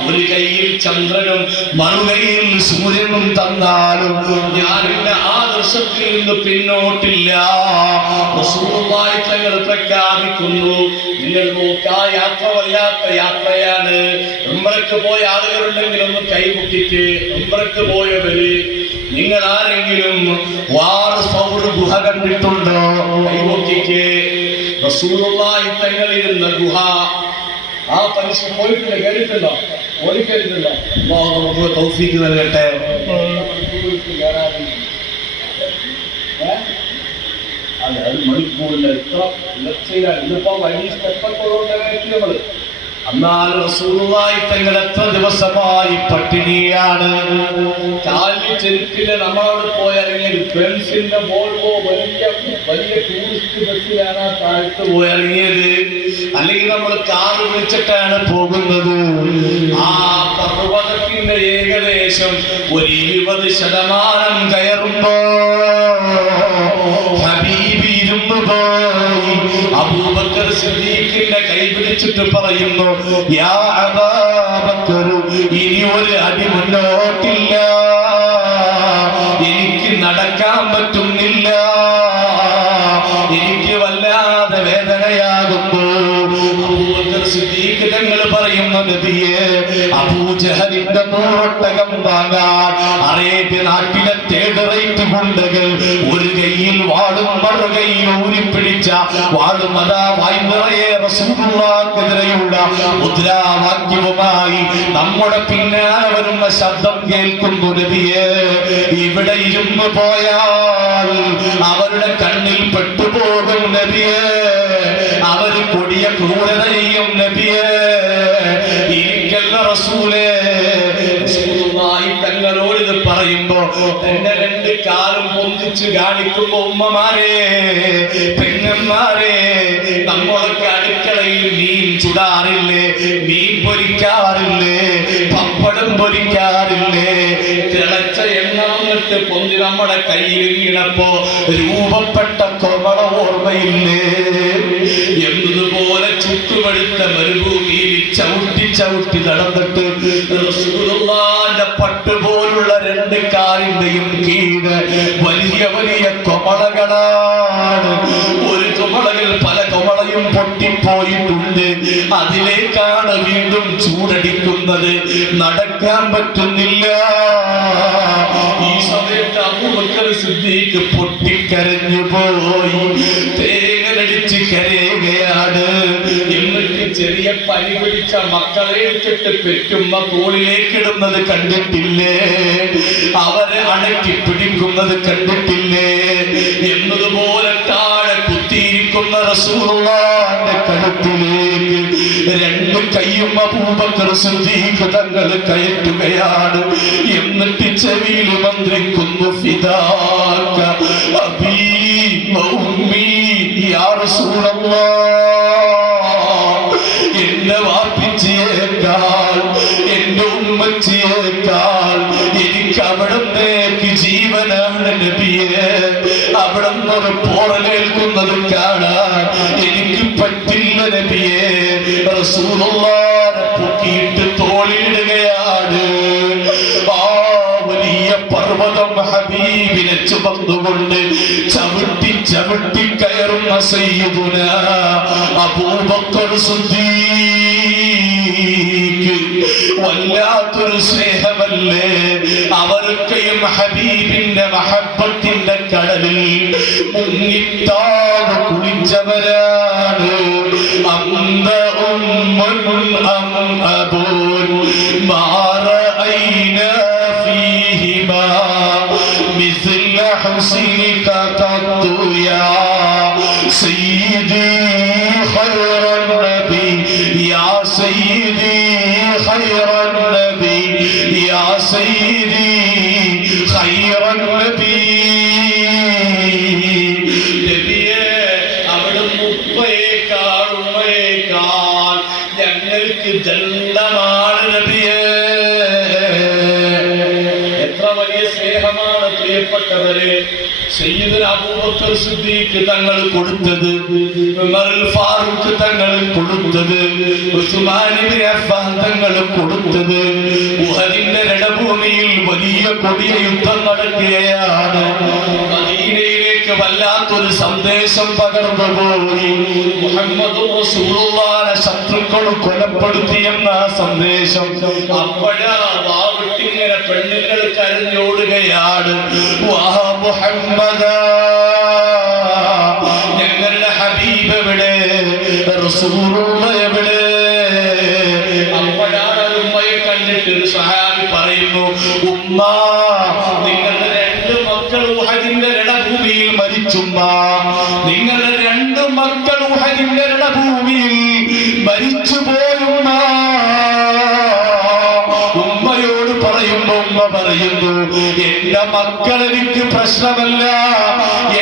ഒരു കയ്യിൽ ചന്ദ്രനും മറുകൈയിൽ സൂര്യനും തന്നാലും ഞാൻ എന്റെ ആദർശത്തിൽ നിന്ന് പിന്നോട്ടില്ല. റസൂലുള്ളാഹി തങ്ങൾ പ്രഖ്യാപിക്കുന്നു, നിങ്ങൾ നോക്കാ, യാത്ര വല്ലാത്ത യാത്രയാണ്. ഉംറയ്ക്ക് പോയ ആളുകളുണ്ടെങ്കിൽ ഒന്ന് കൈമുട്ടിക്ക്. ഉംറയ്ക്ക് പോയവര് നിങ്ങൾ ആരെങ്കിലും വാറ് സൗർ ഗുഹ കണ്ടിട്ടുണ്ടോ? കൈമുട്ടിക്ക്. റസൂലുള്ളാഹി തങ്ങൾ ഇരുന്ന ഗുഹ, ആ മനുഷ്യൻ പോയിട്ടില്ല, കേട്ടിട്ടുണ്ടോ? ഓടിക്കേട്ടിട്ടുണ്ടോ? അല്ലാഹു നമുക്ക് തൗഫീഖ് നൽകട്ടെ. അല്ല, അത് മണിക്കൂറിൽ എത്ര ലക്ഷയിലാണ്. ഇന്നിപ്പോ വലിയ സ്റ്റെപ്പൊക്കെ ഉള്ളതുകൊണ്ട് നമ്മള്. എന്നാൽ റസൂലുള്ളാഹി തങ്ങൾ എത്ര ദിവസമായി പട്ടിണിയാണ്. കാലിൽ ചെരുപ്പില് നമ്മളോട് പോയിറങ്ങിയ ഫ്രണ്ട്സിന്റെ വോൾവോ വലിയ വലിയ ടൂറിസ്റ്റ് ബസ്സിലാണ് താഴ്ത്ത് പോയിറങ്ങിയത്. അല്ലെങ്കിൽ നമ്മൾ കാറ് വിളിച്ചിട്ടാണ് പോകുന്നത്. ആ പർവ്വതത്തിന്റെ ഏകദേശം ഒരു 20% കയറുമ്പോ ഹബീബ് ഇരുന്നു പോയി. അബൂബക്കർ സിദ്ദീഖിന്റെ കൈ പിടിച്ചിട്ട് പറയുന്നു, യാ അബൂബക്കർ, ഇനി ഒരു അടി മുന്നോട്ടില്ല, എനിക്ക് നടക്കാൻ പറ്റുന്നില്ല, എനിക്ക് വല്ലാതെ വേദനയാകുന്നു. അബൂബക്കർ സിദ്ദീഖ് തങ്ങൾ പറയുന്നു, നബിയേ, അബൂജഹലിന്റെ നൂറൊട്ടകം വാങ്ങാൻ അറേബ്യ നാട്ടിലെ തേർഡ് റേറ്റ് ഗുണ്ടകൾ ഒരു കൈയിൽ വാളും മറുകൈയിൽ ഊരിപ്പിടിച്ച വാളും അതാ വായ്നിറയെ റസൂലുള്ളാഹിക്കെതിരെയുള്ള മുദ്രാവാക്യവുമായി നമ്മുടെ പിന്നാലെ വരുന്ന ശബ്ദം കേൾക്കുന്നു. നബിയേ, ഇവിടെ ഇരുന്നു പോയാൽ അവരുടെ കണ്ണിൽ പെട്ടുപോകും നബിയേ, അവര് കൊടിയ ക്രൂരത ചെയ്യും നബിയേ, ഇരിക്കല്ല റസൂലേ. തങ്ങളോട് ഇത് പറയുമ്പോ തന്റെ രണ്ട് കാലും പൊന്തിച്ച് കാണിക്കുമ്പോ, ഉമ്മമാരെ, പെങ്ങന്മാരെ, നമ്മളൊക്കെ അടുക്കളയിൽ മീൻ ചുടാറില്ലേ, മീൻ പൊരിക്കാറില്ലേ, പപ്പടം പൊരിക്കാറില്ലേ? തിളച്ച എണ്ണ വന്നിട്ട് പൊന്തി നമ്മുടെ കയ്യിൽ വീണപ്പോ രൂപപ്പെട്ട കൊമള ഓർമ്മയില്ലേ? എന്നതുപോലെ ചുറ്റുപഴുത്ത മരുഭൂമിയിൽ ചവിട്ടി ചവിട്ടി നടന്നിട്ട് റസൂലുള്ളാഹിന്റെ പട്ടുപോലുള്ള രണ്ട് കാലിന്റെയും കീഴ് വലിയ വലിയ കൊമളകളാണ്. ഒരു കൊമളയിൽ പല കൊമളയും പൊട്ടിപ്പോയിട്ടുണ്ട്. അതിലേക്കാണ് വീണ്ടും ചൂടടിക്കുന്നത്. നടക്കാൻ പറ്റുന്നില്ല. ഈ സമയത്ത് അബൂബക്കർ സിദ്ദീഖ് പൊട്ടിക്കരഞ്ഞു പോയി, തേങ്ങനടിച്ച് കരയുകയാണ്. എന്നിട്ട് ചെറിയ പനി പിടിച്ച മക്കളെ എടുത്തിട്ട് പെറ്റുമ്മ തോളിലേക്ക് ഇടുന്നത് കണ്ടിട്ടില്ലേ? അവരെ അടക്കി പിടിക്കുന്നത് കണ്ടിട്ടില്ലേ? എന്നതുപോലെ താഴെ കുത്തിയിരിക്കുന്ന റസൂലുള്ളാഹിന്റെ കഴുത്തിലേക്ക് രണ്ട് കൈയും അബൂബക്കർ സിദ്ദീഖ് തങ്ങൾ കയറ്റുകയാണ്. എന്നിട്ട് ചെവിയിൽ മന്ത്രിക്കുന്നു, ഫിദാക അബീ വ ഉമ്മീ യാ റസൂലല്ലാഹ്, എന്റെ വാപ്പിച്ചിയേക്കാൾ എന്റെ ഉമ്മച്ചിയേക്കാൾ എനിക്ക് അവിടുന്നേക്ക് ജീവനാണ് നബിയെ. അവിടുന്ന് ഒരു പോറലേൽക്കുന്നത് കാണാൻ എനിക്ക് പറ്റില്ല നബിയെ. റസൂലുള്ളാഹിനെ പൊക്കിയിട്ട് തോളിയിടുകയാണ്. ആ വലിയ പർവ്വതം ഹബീബിനെ ചുമന്നുകൊണ്ട് ചവിട്ടി ചവിട്ടി കയറുന്ന സയ്യിദുനാ അബൂബക്കർ സിദ്ദീഖ്. വല്ലാത്തൊരു സ്നേഹമല്ലേ? അവർക്കെയും ഹബീബിന്റെ മഹബ്ബത്തിന്റെ കടലിൽ മുങ്ങിത്താവ് കുളിച്ചവരാണ്. അന്ത ഉമ്മുൻ അം അബൂൻ മാ റഅയ്നാ ഫീഹിമാ മിസ്ല ഹുസ്നിക ഖത്തു യാ സയ്യിദി ഖൈറൻ നബി യാ സയ്യിദി ഖൈറൻ നബി യാ സയ്യിദി ഖൈറൻ നബി. നബിയെ, അവിടുന്ന് ഉപ്പയേക്കാൾ ഉമ്മയേക്കാൾ ഞങ്ങൾക്ക് ജന്മ പ്രിയപ്പെട്ടവരെ, സയ്യിദുന അബൂബക്കർ സിദ്ദീഖ് തങ്ങൾ കൊടുത്തത്, ഉമറുൽ ഫാറൂഖ് തങ്ങൾ കൊടുത്തത്, ഉസ്മാൻ ഇബ്നു അഫ്ഫാൻ തങ്ങൾ കൊടുത്തത്, ഉഹദിന്റെ രണഭൂമിയിൽ വലിയ കൊടിയ യുദ്ധം നടക്കുകയാണ്. മദീനയിലേക്ക് വല്ലാത്തൊരു സന്ദേശം പകർന്നു പോയി. മുഹമ്മദ് റസൂലുള്ളാഹിനെ ശത്രുക്കൾ കൊലപ്പെടുത്തിയെന്ന സന്ദേശം. അപ്പോഴാ വാവിട്ടിങ്ങനെ പെണ്ണുങ്ങൾ കരഞ്ഞോടുകയാണ്. വാ മുഹമ്മദാ, ഞങ്ങളുടെ ഹബീബ് എവിടെ, റസൂലുള്ള എവിടെ? അപ്പോഴാണ് ഉമ്മയെ കണ്ടിട്ട് ഒരു സഹാബി പറയുന്നു, ഉമ്മ, നിങ്ങളുടെ 2 മക്കൾ ഉഹദിന്റെ രണഭൂമിയിൽ മരിച്ചുമ്മ. നിങ്ങളുടെ 2 മക്കൾ ഉഹദിന്റെ രണഭൂമിയിൽ മരിച്ചു പോയുമ്മ. ഉമ്മയോട് പറയുമ്പോ ഉമ്മ പറയുന്നു, എന്റെ മക്കൾ എനിക്ക് പ്രശ്നമല്ല,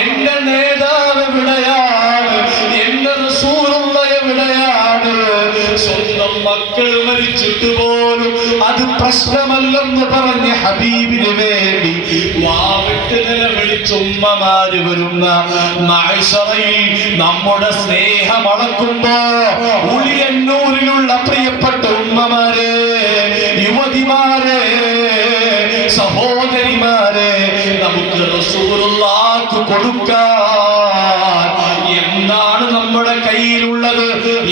എന്റെ നേതാവ് എവിടെയാണ്, എന്റെ റസൂലുള്ള എവിടെയാണ്? സ്വന്തം മക്കൾ മരിച്ചിട്ട് പോലും അത് പ്രശ്നമല്ലെന്ന് പറഞ്ഞ ഹബീബിന് വേണ്ടി വാവിട്ട് നിലവിളിച്ച് ഉമ്മമാര് വരുന്ന മഹ്ശറയിൽ നമ്മുടെ സ്നേഹം അളക്കുമ്പോ, ഉളിയന്നൂരിലുള്ള പ്രിയപ്പെട്ട ഉമ്മമാരെ, യുവതിമാരെ, സഹോദരിമാരെ, നമുക്ക് റസൂലുള്ളാഹിക്ക് കൊടുക്കാൻ എന്താണ് നമ്മുടെ കയ്യിലുള്ളത്?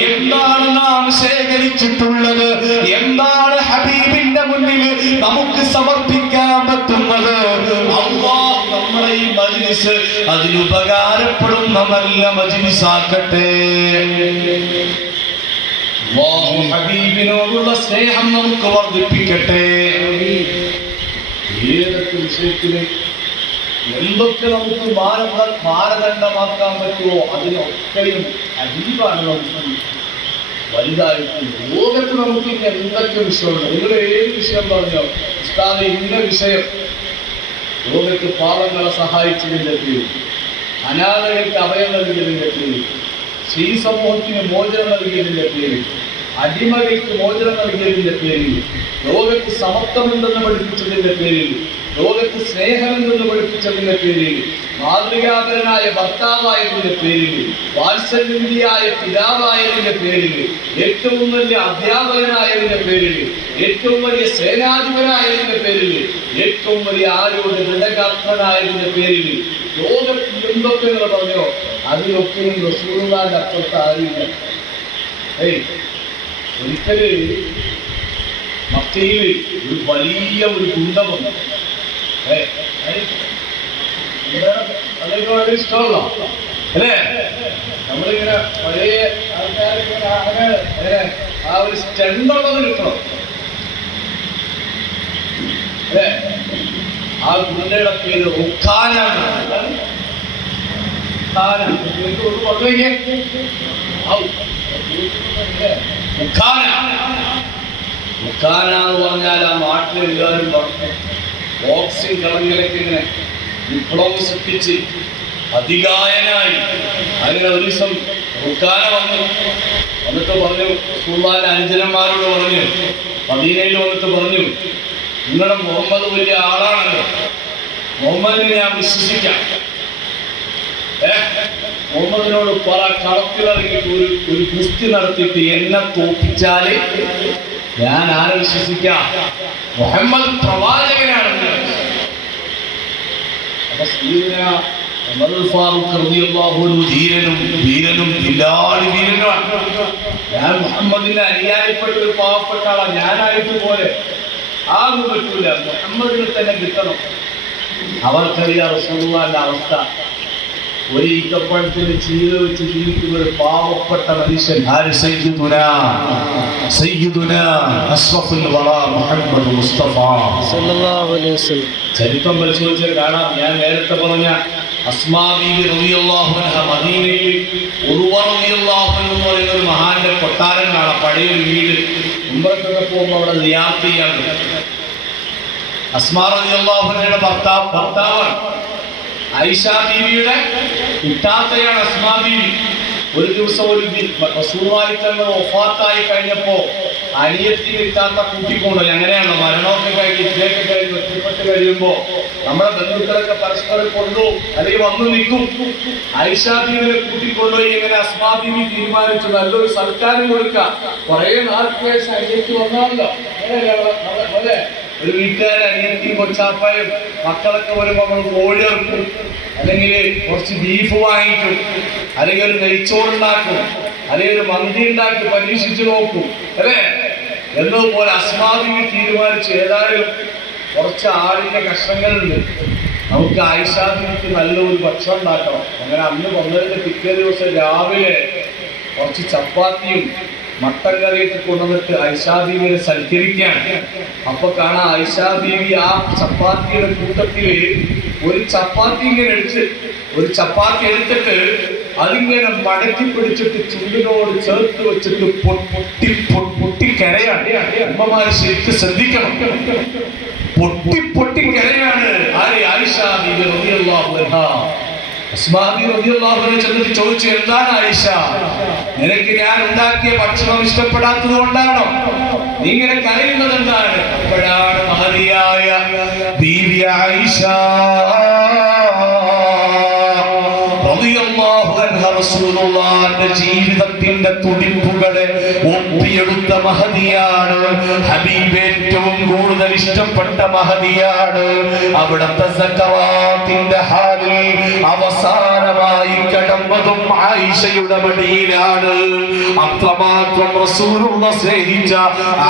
എന്താണ് നാം ശേഖരിച്ചിട്ടുള്ളത്? എന്താണ് ഹബീബിന്റെ മുന്നിൽ നമുക്ക് സമർപ്പിക്കാൻ പറ്റുന്നത്? അല്ലാഹ് നമ്മുടെ ഈ മജ്‌ലിസ് അതിനുപകാരപ്പെടുന്ന നല്ല മജ്‌ലിസാക്കട്ടെ. അല്ലാഹു ഹബീബിനോടുള്ള സ്നേഹം നമുക്ക് വർദ്ധിപ്പിക്കട്ടെ. ഏതൊക്കെ വിഷയത്തില് എന്തൊക്കെ നമുക്ക് മാനദണ്ഡമാക്കാൻ പറ്റുമോ അതിനൊക്കെയും ഹബീബാണ് നമുക്ക് വലുതായിട്ട്. ലോകത്ത് നമുക്ക് ഇനി എന്തൊക്കെ വിഷയമുണ്ട്? നിങ്ങൾ ഏത് വിഷയം പറഞ്ഞോ, ഉസ്താദ് ഇന്ന വിഷയം, ലോകത്ത് പാവങ്ങളെ സഹായിച്ചതിൻ്റെ പേരിൽ, അനാഥകൾക്ക് അഭയം നൽകിയതിൻ്റെ പേരിൽ, സ്ത്രീ സമൂഹത്തിന് മോചനം നൽകിയതിൻ്റെ പേരിൽ, അടിമകൾക്ക് മോചനം നൽകിയതിൻ്റെ പേരിൽ, ലോകത്ത് സമത്വമുണ്ടെന്ന് പഠിപ്പിച്ചതിൻ്റെ പേരിൽ, ലോകത്ത് സ്നേഹമെന്തെന്ന് പഠിപ്പിച്ചതിൻ്റെ പേരിൽ, മാതൃകാപരനായ ഭർത്താവായതിൻ്റെ പേരിൽ, വാത്സല്യനിധിയായ പിതാവായതിൻ്റെ പേരിൽ, ഏറ്റവും വലിയ അധ്യാപകനായതിൻ്റെ പേരിൽ, ഏറ്റവും വലിയ സേനാധിപനായതിൻ്റെ പേരിൽ, ഏറ്റവും വലിയ ആരോഗ്യ ദൃഢഗാത്രനായതിൻ്റെ പേരിൽ ലോകത്ത് എന്തൊക്കെ നിങ്ങൾ പറഞ്ഞോ അതിലൊക്കെയും റസൂലുള്ളാഹിന്റെ അപ്പുറത്ത് ആരുമില്ല. ഒരിക്കല് മക്കയിൽ ഒരു വലിയ ഒരു കുണ്ടമുണ്ട്. അതൊക്കെ വളരെ ഇഷ്ടമല്ല അല്ലേ? നമ്മളിങ്ങനെ പഴയ ആൾക്കാർക്ക് ആ ഒരു സ്റ്റെൻഡുള്ളത് കിട്ടണം അല്ലേ? ആ കുണ്ടയുടെ പേര് റുഖാന. റുഖാന എന്ന് പറഞ്ഞാൽ ആ നാട്ടിലെല്ലാവരും പറഞ്ഞു ബോക്സിംഗ് കളങ്ങളിലേക്ക് ഇങ്ങനെ വിപ്ലവം സൃഷ്ടിച്ച് അധികായനായി. അങ്ങനെ ഒരു ദിവസം റുഖാന വന്നിട്ട് പറഞ്ഞു, റസൂലുള്ളാഹിന്റെ അനുജനന്മാരോട് പറഞ്ഞു, മദീനയിൽ വന്നിട്ട് പറഞ്ഞു, നിങ്ങളുടെ മുഹമ്മദ് വലിയ ആളാണല്ലോ, മുഹമ്മദിനെ ഞാൻ വിശ്വസിക്കാം. മുഹമ്മദിനോട് പല കളത്തിലിറങ്ങിയിട്ട് ഒരു ഗുസ്തി നടത്തിയിട്ട് എന്നെ തോപ്പിച്ചാല് ഞാൻ ആരെ വിശ്വസിക്കാം? മുഹമ്മദ് പ്രവാചകനാണെന്ന്. അപ്പൊ ഉമറുൽ ഫാറൂഖ് റളിയല്ലാഹു അൻഹു ധീരനും വീരനും ബിലാൽ വീരനുമാണ്. ഞാൻ മുഹമ്മദിന്റെ അനുയായിപ്പെട്ട ഒരു പാവപ്പെട്ട ആളാ, ഞാനായിട്ട് പോലെ ആകും പറ്റൂല, മുഹമ്മദിനെ തന്നെ കിട്ടണം. അവർക്കറിയാം റസൂലുള്ളാഹിന്റെ അവസ്ഥ. ഒരു ഈത്തപ്പഴത്തിന് ചീര വെച്ച് ജീവിക്കുന്ന ഒരു പാവപ്പെട്ട മനുഷ്യൻ. ചരിത്രം പരിശോധിച്ചാൽ കാണാം. ഞാൻ നേരത്തെ പറഞ്ഞ അസ്മാ ബീവി റളിയല്ലാഹു അൻഹ മദീനയിൽ ഉർവ റളിയല്ലാഹു അൻഹു എന്ന് പറയുന്ന ഒരു മഹാന്റെ കൊട്ടാരം കാണാം, പഴയൊരു വീട്. ഉംറക്കൊക്കെ പോകുമ്പോൾ അവിടെ സിയാറത്ത് ചെയ്യാൻ പറ്റും. അസ്മാ റളിയല്ലാഹു അൻഹയുടെ ഭർത്താവാണ്. ആയിഷ ബീവിയുടെ ഇത്താത്തയാണ് അസ്മാ ബീവി. ഒരു ദിവസം ഒരു റസൂലുള്ളാഹി തങ്ങൾ വഫാത്തായി കഴിഞ്ഞപ്പോ അനിയത്തി ഇത്താത്ത കൂട്ടിക്കൊണ്ടു. അങ്ങനെയാണല്ലോ, മരണമൊക്കെ കഴിഞ്ഞ് ഇത്രയൊക്കെ കഴിഞ്ഞ് ഒറ്റപ്പെട്ട് കഴിയുമ്പോ നമ്മുടെ ബന്ധുക്കളൊക്കെ പരസ്പരം കൊണ്ടുപോകും അല്ലെങ്കിൽ വന്നു നിൽക്കും. ആയിഷാ ബീവിയെ കൂട്ടിക്കൊണ്ടുപോയി ഇങ്ങനെ അസ്മാ ബീവി തീരുമാനിച്ചു നല്ലൊരു സൽക്കാരം കൊടുക്കാം. കുറെ നാൾക്ക് അനിയത്തി വന്നാണല്ലോ അല്ലെ, ഒരു വീട്ടുകാരെ അനിയത്തിയും കൊച്ചാപ്പായും മക്കളൊക്കെ വരുമ്പോ നമ്മൾ കോഴി ഇറക്കും, അല്ലെങ്കിൽ കുറച്ച് ബീഫ് വാങ്ങിക്കും, അല്ലെങ്കിൽ ഒരു നെയ്ച്ചോറുണ്ടാക്കും, അല്ലെങ്കിൽ ഒരു മന്തി ഉണ്ടാക്കി പരീക്ഷിച്ചു നോക്കും അല്ലേ. എന്നതുപോലെ അസ്മാ ബീവി തീരുമാനിച്ചു ഏതായാലും കുറച്ച് ആടിന്റെ കഷ്ണങ്ങളുണ്ട്, നമുക്ക് ആയിഷാ ബീവിക്ക് നല്ലൊരു ഭക്ഷണം ഉണ്ടാക്കണം. അങ്ങനെ അന്ന് വന്നതിന്റെ പിറ്റേ ദിവസം രാവിലെ കുറച്ച് ചപ്പാത്തിയും മട്ടൻ കറിയൊക്കെ കൊണ്ടുവന്നിട്ട് ആയിഷാ ബീവിയെ സൽക്കരിക്കാൻ. അപ്പൊ കാണാം ആയിഷാ ബീവി ആ ചപ്പാത്തിയുടെ കൂട്ടത്തില് ഒരു ചപ്പാത്തി ഇങ്ങനെ ഒരു ചപ്പാത്തി എടുത്തിട്ട് അതിങ്ങനെ മടക്കി പിടിച്ചിട്ട് ചുണ്ടിനോട് ചേർത്ത് വെച്ചിട്ട് പൊട്ടിക്കരയാണ്. അമ്മമാര് ശരിക്കും ശ്രദ്ധിക്കണം, പൊട്ടിക്കരയാണ്. ആര്? ആയിഷാ ബീവി റളിയല്ലാഹു അൻഹാ. അസ്മാ ബീവി റളിയല്ലാഹു അൻഹ ചെന്നിട്ട് ചോദിച്ചു, എന്താണ് ആയിഷ, നിനക്ക് ഞാൻ ഉണ്ടാക്കിയ ഭക്ഷണം ഇഷ്ടപ്പെടാത്തത് കൊണ്ടാണോ നീ ഇങ്ങനെ കരയുന്നത് എന്താണ്? അപ്പോഴാണ് മഹതിയായ ബീവി ആയിഷ റളിയല്ലാഹു അൻഹ റസൂലുള്ളാഹിന്റെ ജീവിതത്തിന്റെ തുടിപ്പുകളെ ഒപ്പിയെടുത്ത മഹതിയാണ്. ഹബീബ് ഏറ്റവും കൂടുതൽ ഇഷ്ടപ്പെട്ട മഹതിയാണ്. അവിടുത്തെ സക്കറാത്തിന്റെ ഹാലിൽ അവസാനമായി കടന്നതും ആയിഷയുടെ മടിയിലാണ്. അത്രമാത്രം റസൂലുള്ളാഹി സ്നേഹിച്ച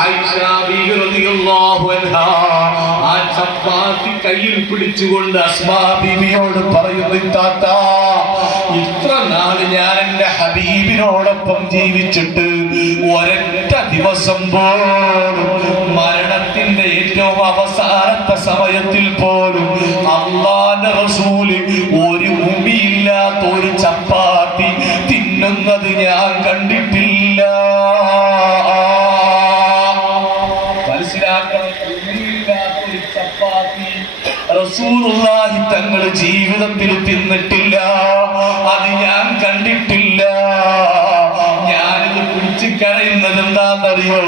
ആയിഷ ബീവി റളിയല്ലാഹു അൻഹാ ആ ചപ്പാത്തി കയ്യിൽ പിടിച്ചുകൊണ്ട് അസ്മാ ബീവിയോട് പറയുന്നു, താത്ത, ഇത്ര നാള് ഞാൻ എന്റെ ഹബീബിനോടൊപ്പം ജീവിച്ചിട്ട് ഒരൊറ്റ ദിവസം പോലും, മരണത്തിന്റെ ഏറ്റവും അവസാനത്തെ സമയത്തിൽ പോലും അല്ലാഹുവിന്റെ റസൂല് ഒരു ഉമിയില്ലാത്ത ഒരു ചപ്പാത്തി തിന്നുന്നത് ഞാൻ കണ്ടിട്ടില്ല. മനസ്സിലാക്കണം, ഉമിയില്ലാത്ത ഒരു ചപ്പാത്തി റസൂലുള്ളാഹി തങ്ങൾ ജീവിതത്തിൽ തിന്നിട്ടില്ല, അത് ഞാൻ കണ്ടിട്ടില്ല. ഞാനിത് കുടിച്ച് കരയുന്നത് എന്താണെന്നറിയോ?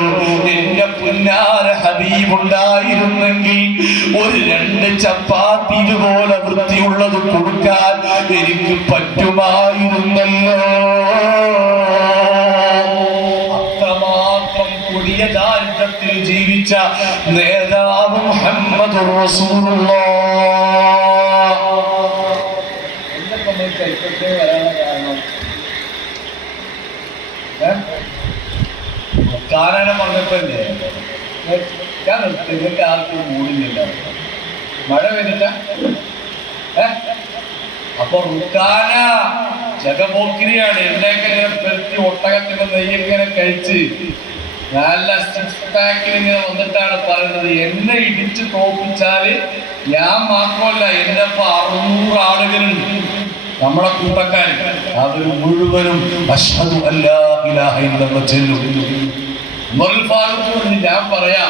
എന്റെ പുന്നാര ഹബീബ് ഉണ്ടായിരുന്നെങ്കിൽ ഒരു 2 ചപ്പാത്തി ഇതുപോലെ വൃത്തിയുള്ളത് കൊടുക്കാൻ എനിക്ക് പറ്റുമായിരുന്നല്ലോ. അത്രമാത്രം കൊടിയ ദാരിദ്ര്യത്തിൽ ജീവിച്ച നേതാവ് മുഹമ്മദുർ റസൂലുള്ളാഹ്. കാരണ പറഞ്ഞപ്പോഴല്ലേ ഞാൻ നിങ്ങൾക്ക് ആർക്കും മൂടില്ല, മഴ പെയ്തിട്ട. അപ്പൊ റുക്കാന ജഗപോക്കിരിയാണ്. എന്നെയൊക്കെ ഇങ്ങനെ പെരുത്തി ഒട്ടകത്തിന്റെ നെയ്യിങ്ങനെ കഴിച്ച് നല്ല 6 പാക്കിൽ ഇങ്ങനെ വന്നിട്ടാണ് പറയുന്നത്, എന്നെ ഇടിച്ചു തോപ്പിച്ചാല് ഞാൻ മാത്രമല്ല എന്റെ 600 ആളുകളുണ്ട് നമ്മളെ കൂട്ടക്കാർ, അവർ മുഴുവനും അശ്ഹദു അല്ലാ ഇലാഹ ഇല്ലല്ലാഹ് ചൊല്ലും. ഉമറുൽ ഫാറൂഖ് പറഞ്ഞു,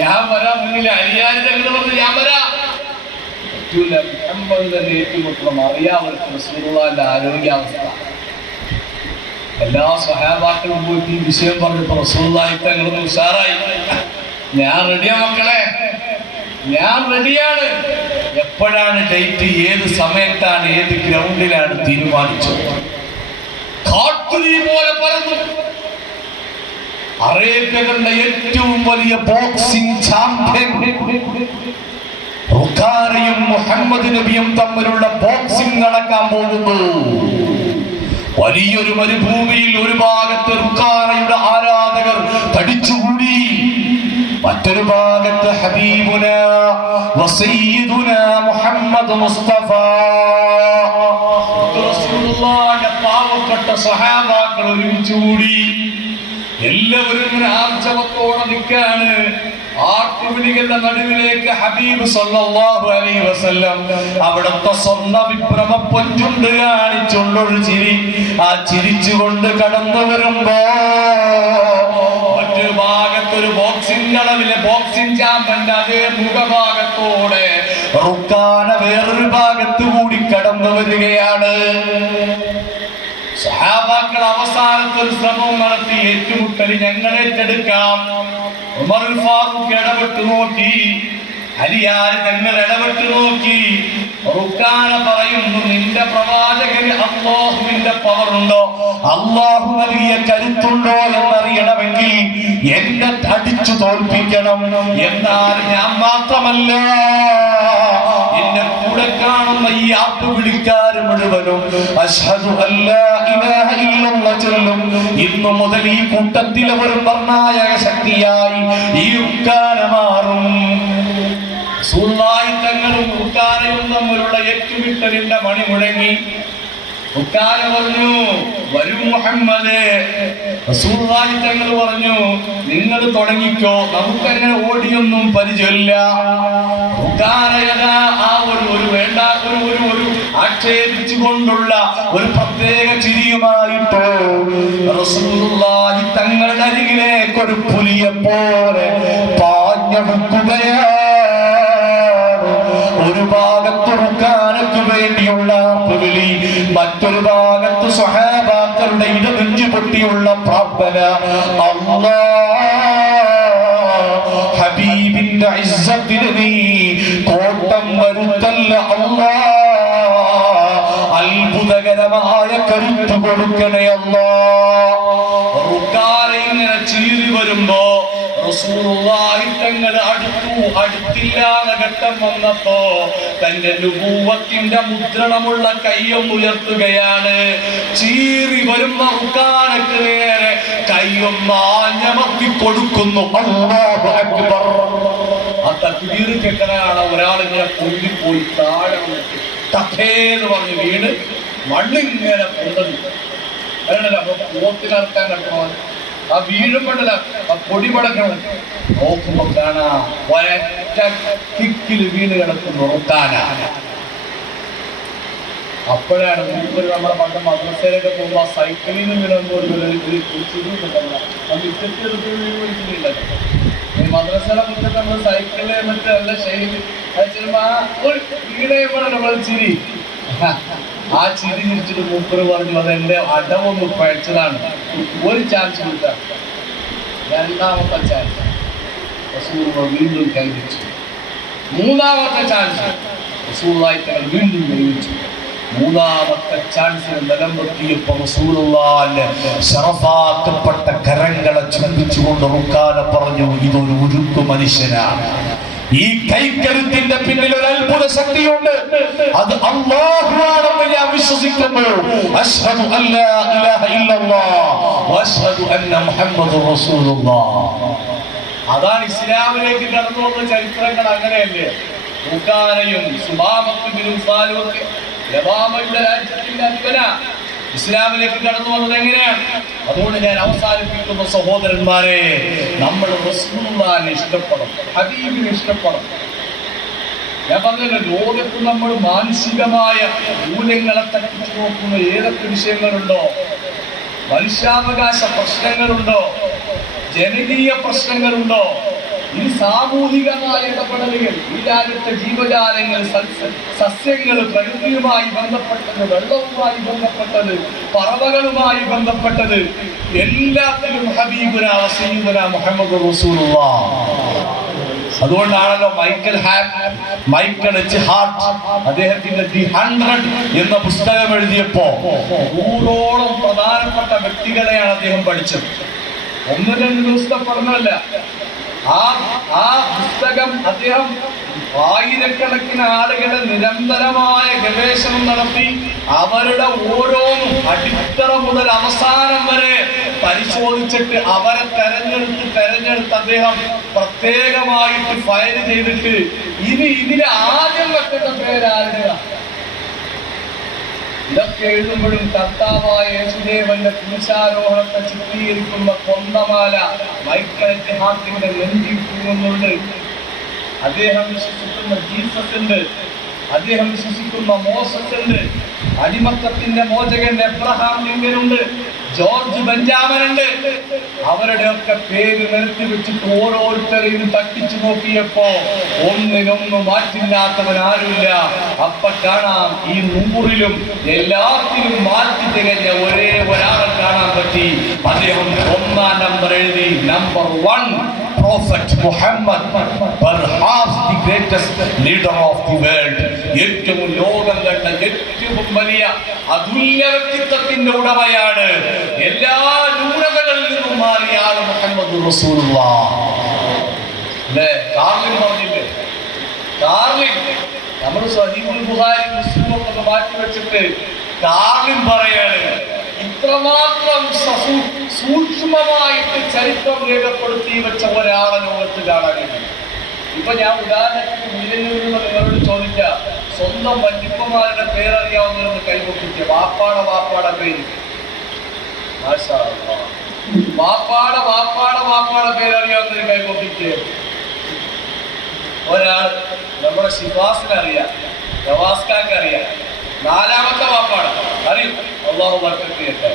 ഞാൻ വരാം മുന്നിൽ അരിയാൻ പറഞ്ഞു, ഞാൻ വരാം. പറ്റൂല, മുഹമ്മദ് തന്നെ ഏറ്റുമുട്ടണം. അറിയാമല്ലോ റസൂലുള്ളാഹിന്റെ ആരോഗ്യാവസ്ഥ. എല്ലാ സ്വഹാബാക്കളും പോയിട്ട് ഈ വിഷയം പറഞ്ഞപ്പോ റസൂലുള്ളാഹി തങ്ങൾ ഉഷാറായി, ഞാൻ റെഡിയാ മക്കളെ, ഞാൻ റെഡിയാണ്. എപ്പോഴാണ് ഡേറ്റ്, ഏത് സമയത്താണ്, ഏത് ഗ്രൗണ്ടിലാണ് തീരുമാനിച്ചത്? കാട്ടുതീ പോലെ പറഞ്ഞു. അറേബ്യ കണ്ട ഏറ്റവും വലിയ ബോക്സിംഗ് ചാമ്പ്യൻ റുഖാനയും മുഹമ്മദ് നബിയും തമ്മിലുള്ള ബോക്സിംഗ് നടക്കാൻ പോകുന്നു. വലിയൊരു മരുഭൂമിയിൽ ഒരു ഭാഗത്ത് റുഖാനയുടെ ആരാധകർ തടിച്ചുകൂടി, മറ്റൊരു ഭാഗത്ത് ഹബീബുന വസയ്യിദുന മുഹമ്മദ് മുസ്തഫ റസൂലുള്ളാഹിന്റെ പാവപ്പെട്ട സ്വഹാബാക്കൾ ഒരുമിച്ചുകൂടി. എല്ലാവരും ആർജവത്തോടെ നിൽക്കാണ്. ആർപ്പുവിളികളുടെ നടുവിലേക്ക് ഹബീബ് സല്ലല്ലാഹു അലൈഹി വസല്ലം അവിടുത്തെ സ്വർണ്ണ വിഭ്രമ പൊഞ്ചുണ്ട് കാണിച്ചുള്ളൊരു ചിരി, ആ ചിരിച്ചുകൊണ്ട് കടന്നു വരുമ്പോ മറ്റൊരു ഭാഗത്തൊരു ബോക്സിംഗ് കളവിലെ ബോക്സിംഗ് ചാമ്പ്യന്റെ അതേ മുഖഭാഗത്തോടെ റുഖാന വേറൊരു ഭാഗത്ത് കൂടി കടന്നു വരികയാണ്. സഹാബാക്കൾ അവസാനത്തെ ഒരു ശ്രമം നടത്തി, ഏറ്റുമുട്ടൽ ഞങ്ങൾ ഏറ്റെടുക്കാം. ഉമറുൽ ഫാറൂഖ് ഇടപെട്ട് നോക്കി, അലിയാര് തങ്ങൾ ഇടപെട്ട് നോക്കി. റുക്കാന പറയുന്നു, നിന്റെ പ്രവാചകന് അല്ലാഹുവിന്റെ പവർ ഉണ്ടോ, അല്ലാഹു നൽകിയ കരുത്തുണ്ടോ എന്നറിയണമെങ്കിൽ എന്നെ അടിച്ചു തോൽപ്പിക്കണം. എന്നാൽ ഞാൻ മാത്രമല്ല, എന്നെ കൂടെ കാണുന്ന ഈ ആപ്പ് വിളിക്കാര് മുഴുവനും അശ്ഹദു അല്ലാ ഇലാഹ ഇല്ലല്ലാഹ് ചൊല്ലും. ഇന്നു മുതൽ ഈ കൂട്ടത്തിലെ ഒരു നിർണായക ശക്തിയായി ഈ റുക്കാന മാറും. റസൂലുള്ളാഹി തങ്ങളും റുക്കാനയും തമ്മിലുള്ള ഏറ്റുമുട്ടലിന്റെ മണി മുഴങ്ങി. റുക്കാന പറഞ്ഞു, വരൂ മുഹമ്മദേ. റസൂലുള്ളാഹി തങ്ങൾ പറഞ്ഞു, നിങ്ങൾ തുടങ്ങിക്കോ, നമുക്കങ്ങനെ ഓടിയൊന്നും പരിചയമില്ല. റുക്കാനയതാ ആ ഒരു വേണ്ട ഒരു ആക്ഷേപിച്ചുകൊണ്ടുള്ള ഒരു പ്രത്യേക ചിരിയുമായിട്ടോ റസൂലുള്ളാഹി തങ്ങളുടെ അരികിലേക്ക് ഒരു പുലിയെ പോലെ പാഞ്ഞെടുക്കുകയാണ്. ഒരു ഭാഗത്ത് റുക്കാനയ്ക്ക് വേണ്ടിയുള്ള വിളി, മറ്റൊരു ഭാഗത്ത് സ്വഹാബാക്കളുടെ ഇടനെഞ്ചു പൊട്ടിയുള്ള പ്രാർത്ഥന. അല്ലാഹ് ഹബീബിന്റെ ഇസ്സത്തിന് നീ കോട്ടം വരുത്തല്ല അല്ലാഹ്, അത്ഭുതകരമായ കരുത്ത് കൊടുക്കണേ അല്ലാഹ്. റുക്കാന ഇങ്ങനെ ചീറി വരുമ്പോ റസൂലുള്ളാഹി തങ്ങൾ അടുത്തില്ല എന്ന ഘട്ടം വന്നപ്പോ തന്റെ നുബുവത്തിന്റെ മുദ്രണമുള്ള കയ്യും ഉയർത്തുകയാണ്. ചീറി വരുന്ന റുക്കാനക്ക് നേരെ കയ്യും മാഞ്ഞമർത്തി കൊടുക്കുന്നു. അല്ലാഹു അക്ബർ. ആ തക്ബീർ കേൾക്കണാണ് ഒരാളിങ്ങനെ പൊന്തിപ്പോയി താഴെ തപ്പേന്ന് പറഞ്ഞ് വീണ് മണ്ണിങ്ങനെ പൊന്തൽ പോത്തിനറക്കാൻ കണ്ടോ, ആ വീഴുമ്പോഴല്ല ആ പൊടി പടക്കണം. നോക്കുമ്പോ കാണാ ഒരൊറ്റ കിക്കിൽ വീണ് കിടക്കുന്നു റുക്കാന. അപ്പോഴാണ് നമ്മുടെ പണ്ട് മദ്രസയിലൊക്കെ പോകുമ്പോ ആ സൈക്കിളിൽ നിന്ന് വീണുമ്പോൾ ഈ മദ്രസയിലെ മുറ്റത്ത് നമ്മൾ സൈക്കിളിൽ എന്നിട്ട് നല്ല ശൈലി ചെല്ലുമ്പോ ആ ഒരു വീണയപ്പോൾ നമ്മൾ ചിരി, ആ ചിരി ചിരിച്ചിട്ട് മൂപ്പര് പറഞ്ഞു, അതെന്റെ അടവൊന്ന് പഴച്ചതാണ്, ഒരു ചാൻസ് കിട്ടാം. രണ്ടാമത്തെ ചാൻസ് റസൂലുള്ളാഹി വീണ്ടും കൈവച്ചു. മൂന്നാമത്തെ ചാൻസ് റസൂലുള്ളാഹി തങ്ങൾ വീണ്ടും കൈവച്ചു. മൂന്നാമത്തെ ചാൻസിന് നിലം വെട്ടിയപ്പോൾ റസൂലുള്ളാഹിന്റെ ശറഫാക്കപ്പെട്ട കരങ്ങളെ ചുംബിച്ചുകൊണ്ട് റുക്കാന പറഞ്ഞു, ഇതൊരു ഉരുക്കു മനുഷ്യനാണ്. ഈ കൈക്കരുത്തിന്റെ പിന്നിൽ ഒരു അത്ഭുത ശക്തിയുണ്ട്, അത് അല്ലാഹുവാണെന്ന് ഞാൻ വിശ്വസിക്കുന്നു. അശ്ഹദു അല്ലാ ഇലാഹ ഇല്ലല്ലാഹ് വഅശ്ഹദു അന്ന മുഹമ്മദുർ റസൂലുള്ളാഹ്. അതാണ് ഇസ്ലാമിലേക്ക് കടന്നു വന്ന ചരിത്രങ്ങൾ. അങ്ങനെയല്ലേ റുക്കാനയും സുമാമത്തും ബിൻ സാലുമൊക്കെ യമാമയുടെ രാജ്യത്തിന്റെ അധിപന ഇസ്ലാമിലേക്ക് കടന്നു വന്നത് എങ്ങനെയാണ്? അതുകൊണ്ട് ഞാൻ അവസാനിപ്പിക്കുന്ന സഹോദരന്മാരെ, നമ്മൾ റസൂലുള്ളാഹിനെ ഇഷ്ടപ്പെടണം, ഹബീബിനെ ഇഷ്ടപ്പെടണം. ഞാൻ പറഞ്ഞല്ലോ, ലോകത്ത് നമ്മൾ മാനുഷികമായ മൂല്യങ്ങളെ തട്ടിച്ചു നോക്കുന്ന ഏതൊക്കെ വിഷയങ്ങളുണ്ടോ, മനുഷ്യാവകാശ പ്രശ്നങ്ങളുണ്ടോ, ജനകീയ പ്രശ്നങ്ങളുണ്ടോ, ഈ സാമൂഹികമായ ഇടപെടലുകൾ, ഈ രാജ്യത്തെ ജീവജാലങ്ങൾ, സസ്യങ്ങൾ, പ്രകൃതിയുമായി ബന്ധപ്പെട്ടത്, വെള്ളവുമായി ബന്ധപ്പെട്ടത്, പറവകളുമായി ബന്ധപ്പെട്ടത്, എല്ലാത്തിലും ഹബീബുനാ വസീദുനാ മുഹമ്മദുർ റസൂലുള്ളാഹ്. അതുകൊണ്ടാണല്ലോ മൈക്കൽ എച്ച് ഹാർട്ട് അദ്ദേഹത്തിന്റെ ദി 100 എന്ന പുസ്തകം എഴുതിയപ്പോ 100ഓളം പ്രധാനപ്പെട്ട വ്യക്തികളെയാണ് അദ്ദേഹം പഠിച്ചത്. 1-2 ദിവസത്തെ പഠനമല്ല. ആ പുസ്തകം അദ്ദേഹം ആയിരക്കണക്കിന് ആളുകളെ നിരന്തരമായ ഗവേഷണം നടത്തി അവരുടെ ഓരോന്നും അടിത്തറ മുതൽ അവസാനം വരെ പരിശോധിച്ചിട്ട് അവരെ തെരഞ്ഞെടുത്ത് അദ്ദേഹം പ്രത്യേകമായിട്ട് ഫയൽ ചെയ്തിട്ട് ഇതിൽ ആദ്യം വെക്കേണ്ട പേരാരുക. ഇതൊക്കെ എഴുതുമ്പോഴും കർത്താവായ യേശുദേവന്റെ പുരുഷാരോഹണത്തെ ചിത്രീകരിക്കുന്ന കൊന്തമാല മൈക്കൽ എച്ച് ഹാർട്ടിന്റെ നെഞ്ചിൽ തൂങ്ങുന്നുണ്ട്. അദ്ദേഹം വിശ്വസിക്കുന്ന ജീസസ് ഉണ്ട്, അദ്ദേഹം വിശ്വസിക്കുന്ന മോസസ് ഉണ്ട്, അടിമത്തത്തിന്റെ മോചകന്റെ എബ്രഹാം ലിങ്കൻ ഉണ്ട്, ജോർജ് ബെഞ്ചാമൻ ഉണ്ട്. അവരുടെയൊക്കെ പേര് നിരത്തി വെച്ചിട്ട് ഓരോരുത്തരെയും തട്ടിച്ചു നോക്കിയപ്പോ ഒന്നിനൊന്നും മാറ്റില്ലാത്തവൻ ആരുമില്ല. അപ്പൊ കാണാം ഈ 100ലും എല്ലാത്തിലും മാറ്റി തികഞ്ഞ ഒരേ ഒരാളെ കാണാൻ പറ്റി. അദ്ദേഹം 1-ാം നമ്പർ എഴുതി, number 1 prophet Muhammad, perhaps the greatest leader of the world. ഏറ്റവും ലോകം കണ്ട ഏറ്റവും വലിയ അതുല്യ വ്യക്തിത്വത്തിന്റെ ഉടമയാണ്. എല്ലാ ന്യൂനതകളിൽ നിന്നും മാറിയ ആള് മുഹമ്മദ് റസൂലുള്ളാഹ്. അല്ലേ? കാർലിൻ പറഞ്ഞില്ലേ? കാർലിൻ നമ്മൾ സഹീഹുൽ ബുഖാരി മുസ്ലിം ഒക്കെ മാറ്റി വെച്ചിട്ട് കാർലിൻ പറയാണ്, ഇത്രമാത്രം സൂക്ഷ്മമായിട്ട് ചരിത്രം രേഖപ്പെടുത്തി വെച്ച ഒരാളെ ലോകത്ത് കാണാനില്ല. ഇപ്പൊ ഞാൻ ഉദാഹരണത്തിന് മുന്നിലുള്ള നിങ്ങളോട് ചോദിക്കാം, സ്വന്തം വല്യപ്പന്മാരുടെ പേരറിയാവുന്നവരൊന്ന് കൈപൊട്ടിക്കുക. വാപ്പാടെ പേര്, വാപ്പാടെ പേരറിയാവുന്നവര് കൈപൊട്ടിക്കുക. ഒരാൾ നമ്മുടെ ശിവാസിനറിയാം, ഗവാസ്കാർക്ക് അറിയാം, നാലാമത്തെ വാപ്പാട് അറിയും, അള്ളാഹു ബർക്കത്ത് ചെയ്യട്ടെ.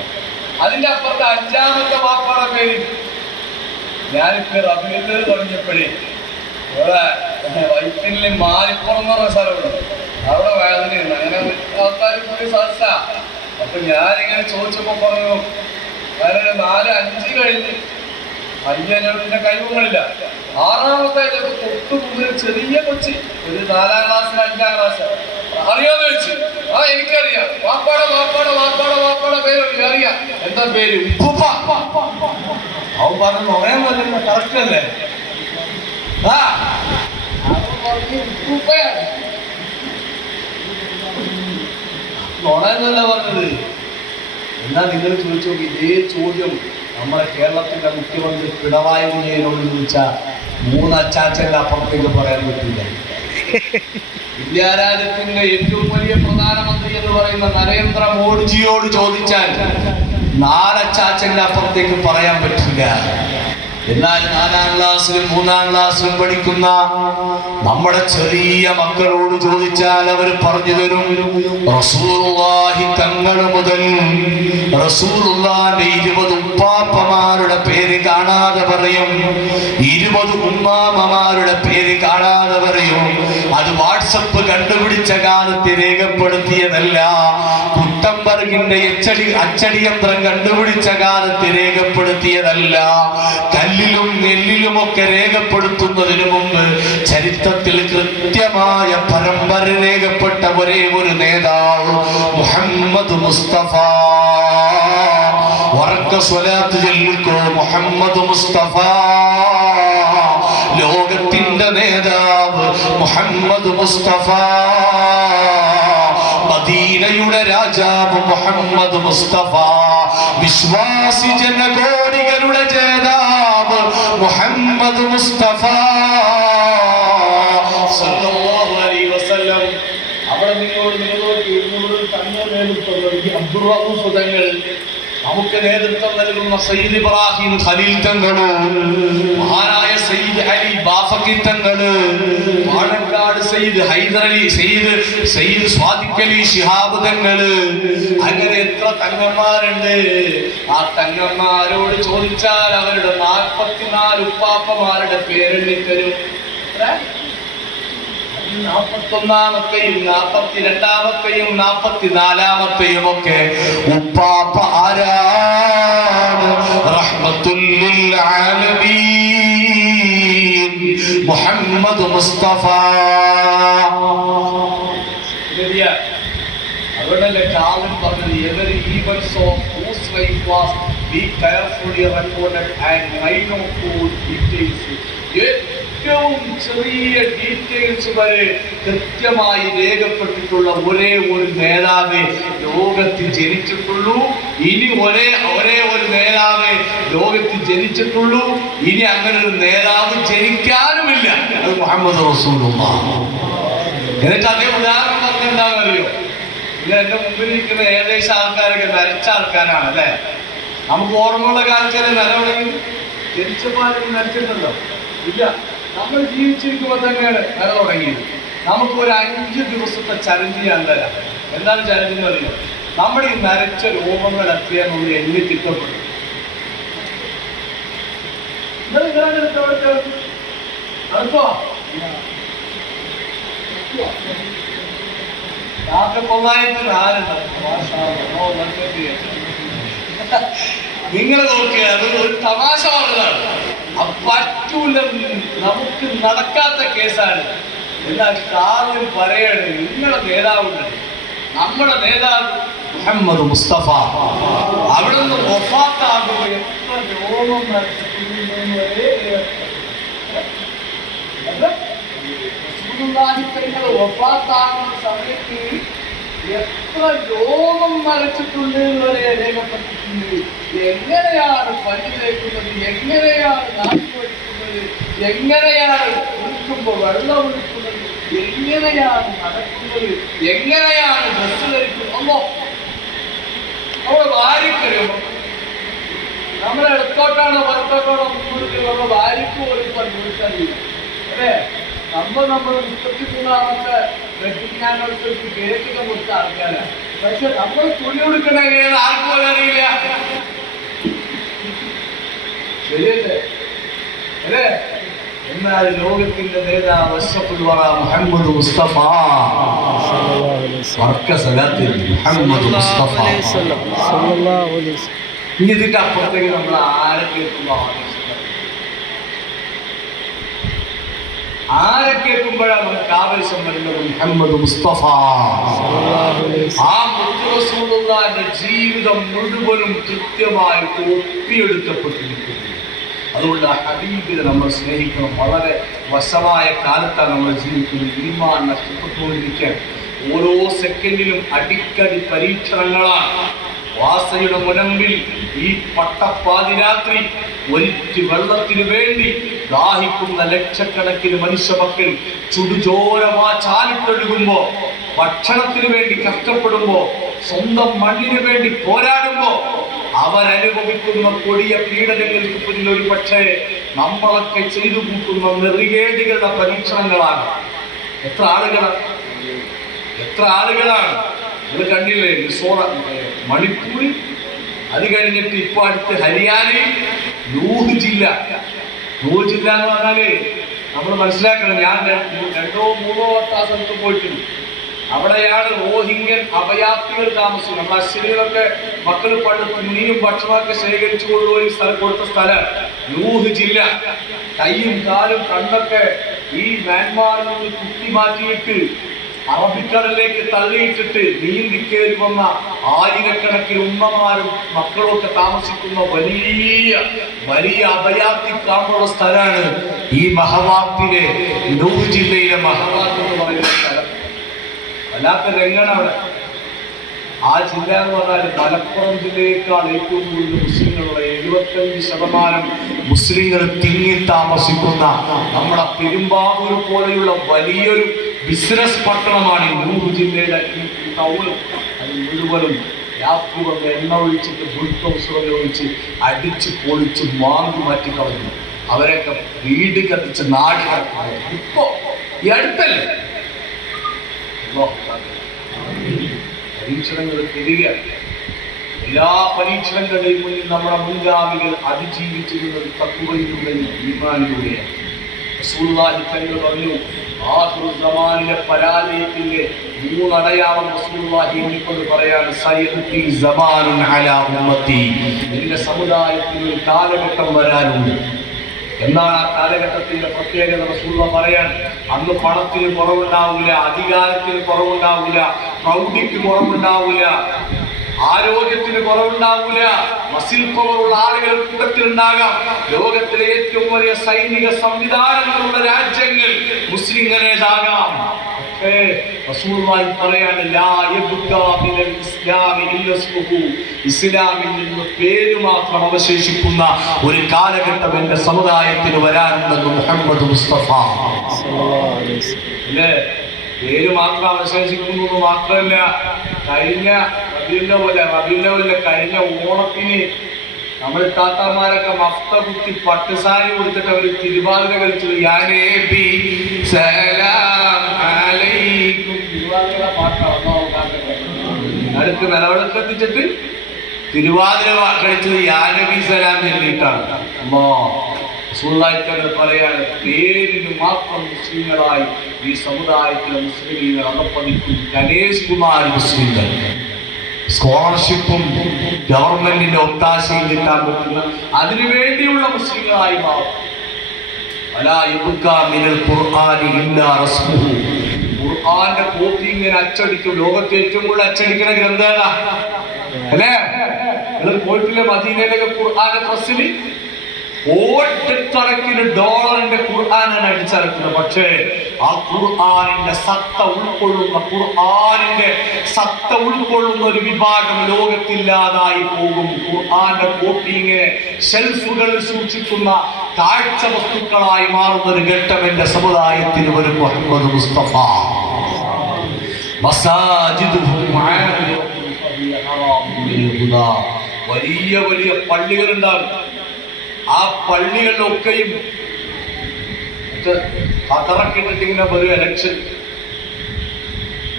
അതിന്റെ അപ്പുറത്ത് അഞ്ചാമത്തെ വാപ്പാടെ പേര് ഞാനിപ്പോ റബീഉൽ തുടങ്ങിയപ്പോഴേ ഇവിടെ വൈപ്പിനിൽ മാലിപ്പുറം എന്ന് പറഞ്ഞ സ്ഥലമുണ്ട്, അവിടെ വേദനയുണ്ട്. അങ്ങനെ ആൾക്കാർ പോയി സദസ്സ. അപ്പൊ ഞാനിങ്ങനെ ചോദിച്ചപ്പോ പറഞ്ഞു, ഞാനൊരു 4-5 കഴിഞ്ഞ് അയ്യനോടിന്റെ കഴിവുകളില്ല. 6ാമത്തെ തൊട്ടു മുമ്പിൽ ചെറിയ കൊച്ചി, ഒരു 4ാം ക്ലാസ്സിൽ 5ാം ക്ലാസ് അറിയാന്ന് വെച്ച്. ആ എനിക്കറിയാം, വാപ്പാടെ പേര് അറിയാം. എന്താ പേര്? ഉപ്പുപ്പ. അവൻ പറഞ്ഞു നുണയെന്നല്ല, കറക്റ്റ് അല്ലേ? ആ അവൻ പറഞ്ഞു ഉപ്പുപ്പയാണ്, നുണയെന്നല്ല പറഞ്ഞത്. എന്നാ നിങ്ങൾ ചോദിച്ചു നോക്കി, ഇതേ ചോദ്യം നമ്മുടെ കേരളത്തിന്റെ മുഖ്യമന്ത്രി പിണറായി വിജയനോട് ചോദിച്ചാൽ 3 അച്ചാച്ചന്റെ അപ്പുറത്തേക്ക് പറയാൻ പറ്റില്ല. ഇന്ത്യാരാജ്യത്തിന്റെ ഏറ്റവും വലിയ പ്രധാനമന്ത്രി എന്ന് പറയുന്ന നരേന്ദ്ര മോഡിജിയോട് ചോദിച്ചാൽ 4 അച്ചാച്ചന്റെ അപ്പുറത്തേക്ക് പറയാൻ പറ്റില്ല. എന്നാൽ 4ാം ക്ലാസ്സിലും 3ാം ക്ലാസ്സിലും പഠിക്കുന്ന നമ്മുടെ ചെറിയ മക്കളോട് ചോദിച്ചാൽ അവർ പറഞ്ഞു തരും, റസൂലുള്ളാഹി തങ്ങൾ മുതൽ റസൂലുള്ളാഹിന്റെ 20 ഉപ്പാപ്പമാരുടെ പേര് കാണാതെ പറയും, 20 ഉമ്മാമ്മമാരുടെ പേര് കാണാതെ പറയും. അത് വാട്സപ്പ് കണ്ടുപിടിച്ച കാലത്ത് രേഖപ്പെടുത്തിയതല്ല, കുട്ടംബർഗിന്റെ അച്ചടി യന്ത്രം കണ്ടുപിടിച്ച കാലത്ത് രേഖപ്പെടുത്തിയതല്ല. കല്ലിലും നെല്ലിലുമൊക്കെ രേഖപ്പെടുത്തുന്നതിന് മുമ്പ് ചരിത്രത്തിൽ കൃത്യമായ പരമ്പര രേഖപ്പെട്ട ഒരേ ഒരു നേതാവ് മുഹമ്മദ് മുസ്തഫ. ഉറക്ക സ്വലാത്ത് ചൊല്ലിക്കോ, മുഹമ്മദ് മുസ്തഫ. ലോകത്തിന്റെ നേതാവ് മുഹമ്മദ് മുസ്തഫ. മദീനയുടെ രാജാവ് മുഹമ്മദ് മുസ്തഫ. വിശ്വാസി ജനകോടികളുടെ ജേതാവ് മുഹമ്മദ് മുസ്തഫ സല്ലല്ലാഹു അലൈഹി വസല്ലം. അവിടെ നിങ്ങളോട് തന്നെ നേതൃത്വം അബ്ദുർ റഊഫ് തങ്ങൾ, നമുക്ക് നേതൃത്വം നൽകുന്ന സയ്യിദ് ഇബ്രാഹിം ഖലീൽ തങ്ങള്, മഹാനായ സയ്യിദ് അലി ബാഫഖി തങ്ങള്, പാണക്കാട് സയ്യിദ് ഹൈദർ അലി, സയ്യിദ് സ്വാദിഖ് അലി ശിഹാബ് തങ്ങള്, അങ്ങനെ എത്ര തങ്ങന്മാരുണ്ട്. ആ തങ്ങന്മാരോട് ചോദിച്ചാൽ അവരുടെ 44 ഉപ്പാപ്പമാരുടെ പേരെണ്ണിത്തരും. 41ാമത്തെയും 42ാമത്തെയും 44ാമത്തെയും ഒക്കെ ഉപ്പാപ്പ ആരാണ്? റഹ്മത്തുൽ ലിൽ ആലമീൻ മുഹമ്മദ് മുസ്തഫ. അതുകൊണ്ടല്ലേ കാലം പറഞ്ഞത്, every event of whose life was be carefully recorded and minute details. ഏറ്റവും ചെറിയ ഡീറ്റെയിൽസ് വരെ കൃത്യമായി രേഖപ്പെട്ടിട്ടുള്ള ഒരേ ഒരു നേതാവേ ലോകത്തിൽ ജനിച്ചിട്ടുള്ളൂ. ഇനി ഒരേ ഒരു നേതാവേ ലോകത്തിൽ ജനിച്ചിട്ടുള്ളൂ. ഇനി അങ്ങനെ ഒരു നേതാവ് ജനിക്കാനുമില്ല. അത് മുഹമ്മദ് റസൂലുള്ളാഹ്. എന്നിട്ട് അതേ ഉദാഹരണം പറഞ്ഞെന്താണെന്നറിയോ? ഇത് എന്റെ മുമ്പിലിരിക്കുന്ന ഏകദേശം ആൾക്കാരൊക്കെ നരച്ച ആൾക്കാരാണ് അല്ലേ? നമുക്ക് ഓർമ്മയുള്ള കാലത്ത് നരവണെങ്കിൽ ജനിച്ചപ്പാരും നരച്ചിട്ടുണ്ടോ? ഇല്ല. നമ്മൾ ജീവിച്ചിരിക്കുമ്പോൾ തന്നെയാണ് നര തുടങ്ങിയത്. നമുക്കൊരു 5 ദിവസത്തെ ചലഞ്ച് ഞാൻ തരാം. എന്താണ് ചലഞ്ച് എന്ന് പറയുന്നത്? നമ്മുടെ ഈ നരച്ച രോഗങ്ങൾ എത്രയാണെന്ന് എണ്ണി തിട്ടപ്പെടും. അടുത്തോ 1904 നിങ്ങൾ നോക്കുക, അതൊരു തമാശ പറഞ്ഞതാണ്. പറ്റൂല, നമുക്ക് നടക്കാത്ത കേസാണ്. എന്നാൽ കാര്യം പറയാണ്, നിങ്ങളുടെ നേതാവുണ്ട്, നമ്മുടെ നേതാവ് മുഹമ്മദ് മുസ്തഫ അവിടുന്ന് വഫാത്താകുമ്പോൾ എത്ര രോഗം വഫാത്താകുന്ന സമയത്ത് എത്ര രോഗം മരച്ചിട്ടുണ്ട് എന്ന് വരെ രേഖപ്പെടുത്തിയിട്ടുണ്ട്. എങ്ങനെയാണ് പനി തേക്കുന്നത്, എങ്ങനെയാണ് നാട്ടി ഒഴിക്കുന്നത്, എങ്ങനെയാണ് കുളിക്കുമ്പോൾ വെള്ളം ഒഴിക്കുന്നത്, എങ്ങനെയാണ് നടക്കുന്നത്, എങ്ങനെയാണ് ഡ്രസ് ധരിക്കുന്നത്. നമ്മുടെ ഭാര്യക്കറിയുമ്പോൾ നമ്മളെ ഇടത്തോട്ടാണോ വലത്തോട്ടാണോ മുൻകൂട്ടി നമ്മുടെ ഭാര്യക്ക് പോലും ചോദിച്ചാൽ അല്ലേ. നമ്മൾ 33ാമത്തെ വെഡിങ് ആനിവേഴ്സറിക്ക് കേക്കൊക്കെ കൊടുത്ത ആൾക്കാരാണ്. പക്ഷെ നമ്മൾ തുണി കൊടുക്കണ എങ്ങനെയാണ് ആർക്കും പോലും അറിയില്ല. ശരിയല്ലേ അല്ലേ? എന്നാൽ ലോകത്തിന്റെ നേതാവ് അഷ്റഫുൽ വറ മുഹമ്മദ് മുസ്തഫ മുഹമ്മദ് മുസ്തഫ. ഇനി ഇതിന്റെ അപ്പുറത്തേക്ക് നമ്മൾ ആരെ കേൾക്കുമ്പോഴാണ് നമുക്ക് ആവേശം വരുന്നത്? മുഹമ്മദ് മുസ്തഫ. ആ മുത്ത് റസൂലുള്ളാഹിന്റെ ജീവിതം മുഴുവനും കൃത്യമായിട്ട് ഒപ്പിയെടുക്കപ്പെട്ടിരിക്കുന്നു. അതുകൊണ്ട് ആ ഹബീബിനെ നമ്മൾ സ്നേഹിക്കണം. വളരെ വശമായ കാലത്താണ് നമ്മൾ ജീവിക്കുന്നത്. ഈമാൻ നഷ്ടപ്പെട്ടുകൊണ്ടിരിക്കാൻ ഓരോ സെക്കൻഡിലും അടിക്കടി പരീക്ഷണങ്ങളാണ്. വാസയുടെ മുനമ്പിൽ ഈ പട്ടപ്പാതിരാത്രി ഒരിറ്റ് വെള്ളത്തിന് വേണ്ടി ദാഹിക്കുന്ന ലക്ഷക്കണക്കിന് മനുഷ്യമക്കൾ ചുടുചോരമാ ചാലിട്ടൊഴുകുമ്പോ, ഭക്ഷണത്തിന് വേണ്ടി കഷ്ടപ്പെടുമ്പോ, സ്വന്തം മണ്ണിന് വേണ്ടി പോരാടുമ്പോ അവരനുഭവിക്കുന്ന കൊടിയ പീഡനങ്ങൾക്ക് പിന്നിൽ ഒരു പക്ഷേ നമ്മളൊക്കെ ചെയ്തു കൂട്ടുന്ന നെറികേടുകളുടെ പരീക്ഷണങ്ങളാണ്. എത്ര ആളുകളാണ് അത് കണ്ടില്ലേ? മണിപ്പൂരിൽ, അത് കഴിഞ്ഞിട്ട് ഇപ്പൊ അടുത്ത് ഹരിയാനയിൽ, നൂഹ് ജില്ല എന്ന് പറഞ്ഞാല് നമ്മൾ മനസ്സിലാക്കണം. ഞാൻ 2 or 3 വട്ടം ആ സ്ഥലത്ത് പോയിട്ടുണ്ട്. അവിടെയാണ് റോഹിംഗ്യൻ അഭയാർത്ഥികൾ താമസിക്കുന്നത്. നമ്മൾ അശ്വരികളൊക്കെ മക്കൾ പണ്ട് തുണിയും ഭക്ഷണമൊക്കെ ശേഖരിച്ചു കൊണ്ടുപോയി കൊടുത്ത സ്ഥലം നൂഹ് ജില്ല. കൈയും കാലും കണ്ണൊക്കെ ഈ മ്യാൻമാറിൽ നിന്ന് കുത്തി മാറ്റിയിട്ട് അറബിക്കടലിലേക്ക് തള്ളിയിട്ടിട്ട് നീന്തിക്കേറി വന്ന ആയിരക്കണക്കിന് ഉമ്മമാരും മക്കളും ഒക്കെ താമസിക്കുന്ന വലിയ അഭയാർത്ഥി ക്യാമ്പുള്ള സ്ഥലമാണ് ഈ മഹവാത്തിലെ നൂഹ് ജില്ലയിലെ മഹവാത്ത് എന്ന് പറയുന്ന സ്ഥലം. വല്ലാത്ത രംഗാണ് അവിടെ. ആ ജില്ല എന്ന് പറഞ്ഞാൽ മലപ്പുറം ജില്ലയേക്കാൾ ഏറ്റവും കൂടുതൽ മുസ്ലിങ്ങളുള്ള 75% മുസ്ലിങ്ങൾ തിങ്ങി താമസിക്കുന്ന നമ്മുടെ പെരുമ്പാവൂർ പോലെയുള്ള വലിയൊരു ബിസിനസ് പട്ടണമാണ് ഈ നൂഹ് ജില്ലയുടെ ഈ ടൗൺ. അത് മുഴുവനും രാത്രി വന്ന് എണ്ണ ഒഴിച്ചിട്ട് ബുൾഡോസർ ഒഴിച്ച് അടിച്ച് പൊളിച്ച് മാന്തി മാറ്റി കളഞ്ഞു. അവരൊക്കെ വീട് കത്തിച്ച് നാട് കടക്കുന്നത് ഇപ്പോ ഈ അടുത്തല്ലേ. പരീക്ഷണങ്ങൾ തിരികെ എല്ലാ പരീക്ഷണങ്ങളുടെയും മുന്നിൽ നമ്മുടെ മുൻഗാമികൾ അതിജീവിച്ചിരുന്നത് തഖ്വയിലൂടെയും ഈമാനിലൂടെയാണ്. റസൂലുള്ളാഹി തങ്ങൾ പറഞ്ഞു, ആഖിറുസ്സമാനിലെ പരാജയത്തിന്റെ 3 അടയാളം റസൂലുള്ളാഹി എണ്ണിക്കൊണ്ട് പറയാണ്, സയഅതി സമാനുൻ അലാ ഉമ്മത്തി. എന്റെ സമുദായത്തിൽ ഒരു കാലഘട്ടം വരാനുണ്ട്. എന്നാണ് ആ കാലഘട്ടത്തിന്റെ പ്രത്യേകത? റസൂലുള്ളാഹി പറയാൻ, അന്ന് പണത്തിന് കുറവുണ്ടാവില്ല, അധികാരത്തിന് കുറവുണ്ടാവില്ല, പ്രൗഢിക്ക് കുറവുണ്ടാവില്ല, ആരോഗ്യത്തിന് കുറവുണ്ടാവില്ല. മസിൽ പവറുള്ള ആളുകൾ കൂട്ടത്തിലുണ്ടാകാം. ലോകത്തിലെ ഏറ്റവും വലിയ സൈനിക സംവിധാനങ്ങളുള്ള രാജ്യങ്ങൾ മുസ്ലിങ്ങളേതാകാം. പക്ഷേ റസൂലുള്ളാഹി പറയാണ്, ലാ യബ്ഖാ മിനൽ ഇസ്ലാമി ഇല്ലാ ഇസ്മുഹു. ഇസ്ലാമിൽ നിന്ന് പേര് മാത്രം അവശേഷിക്കുന്ന ഒരു കാലഘട്ടം എന്റെ സമുദായത്തിന് വരാനുണ്ടെന്ന് മുഹമ്മദ് മുസ്തഫ അല്ലേ. പേര് മാത്രം അവശേഷിക്കുന്നത് മാത്രമല്ല, കഴിഞ്ഞ റബീഉൽ കഴിഞ്ഞ ഓണത്തിന് നമ്മൾ താത്താമാരൊക്കെ മഫ്ത കുത്തി പട്ടുസാരി കൊടുത്തിട്ട് അവർ തിരുവാതിര കളിച്ചത്. അടുത്ത് നിലവിളക്കെത്തിച്ചിട്ട് തിരുവാതിര കളിച്ചത് യാ നബി സലാം ചൊല്ലിയിട്ടാണ്. റസൂലുള്ളാഹി പറയാണ്, പേരിന് മാത്രം മുസ്ലിങ്ങളായി ഈ സമുദായത്തിലെ മുസ്ലിമീങ്ങൾ അകപ്പതിക്കും. ഗണേഷ് കുമാർ മുസ്ലിങ്ങൾ സ്കോളർഷിപ്പും ഗവൺമെന്റിന്റെ ഒത്താശയും കിട്ടാൻ പറ്റുന്ന അതിനുവേണ്ടിയുള്ള മുസ്ലിങ്ങളായി മാറും. ഖുർആന്റെ കോപ്പി ഇങ്ങനെ അച്ചടിക്കും. ലോകത്തെ ഏറ്റവും കൂടുതൽ അച്ചടിക്കുന്ന ഗ്രന്ഥം ഏതാ അല്ലേ? നിങ്ങൾ പോയിട്ടില്ലേ മദീനയിലൊക്കെ ഖുർആന്റെ പ്രസ്സില്? കോടിക്കണക്കിന് ഡോളറിന്റെ ഖുർആനാണ് അടിച്ചിറക്കുന്നത്. പക്ഷേ ആ ഖുർആനിന്റെ സത്ത ഉൾക്കൊള്ളുന്ന ഒരു വിഭാഗം ലോകത്തില്ലാതായി പോകും. ഖുർആന്റെ കോപ്പി ഇങ്ങനെ ഷെൽഫുകളിൽ സൂക്ഷിക്കുന്ന കാഴ്ച വസ്തുക്കളായി മാറുന്ന ഒരു ഘട്ടം എന്റെ സമുദായത്തിന് വരും. മുഹമ്മദ് മുസ്തഫ വലിയ വലിയ പള്ളികളുണ്ടാകും. ആ പള്ളികളിലൊക്കെയും കതറക്കിട്ടിട്ട് ഇങ്ങനെ ഒരു ഇലക്ഷൻ.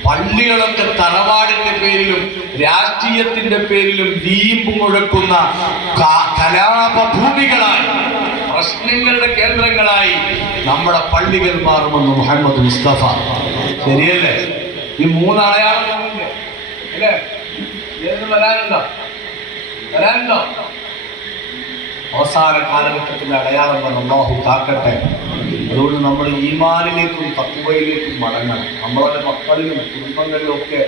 പള്ളികളൊക്കെ തറവാടിന്റെ പേരിലും രാഷ്ട്രീയത്തിന്റെ പേരിലും വീമ്പ് മുഴക്കുന്ന കലാപഭൂമികളായി, പ്രശ്നങ്ങളുടെ കേന്ദ്രങ്ങളായി നമ്മുടെ പള്ളികൾ മാറുമെന്ന് മുഹമ്മദ് മുസ്തഫ. ശരിയല്ലേ? ഈ 3 അടയാളം അല്ലേ? വരാനുണ്ടോ? അവസാന കാലഘട്ടത്തിന്റെ അടയാളം പറഞ്ഞ അല്ലാഹു കാക്കട്ടെ. അതുകൊണ്ട് നമ്മൾ ഈമാനിലേക്കും തഖ്വയിലേക്കും മടങ്ങണം. നമ്മളുടെ മക്കളിലും കുടുംബങ്ങളിലും ഒക്കെ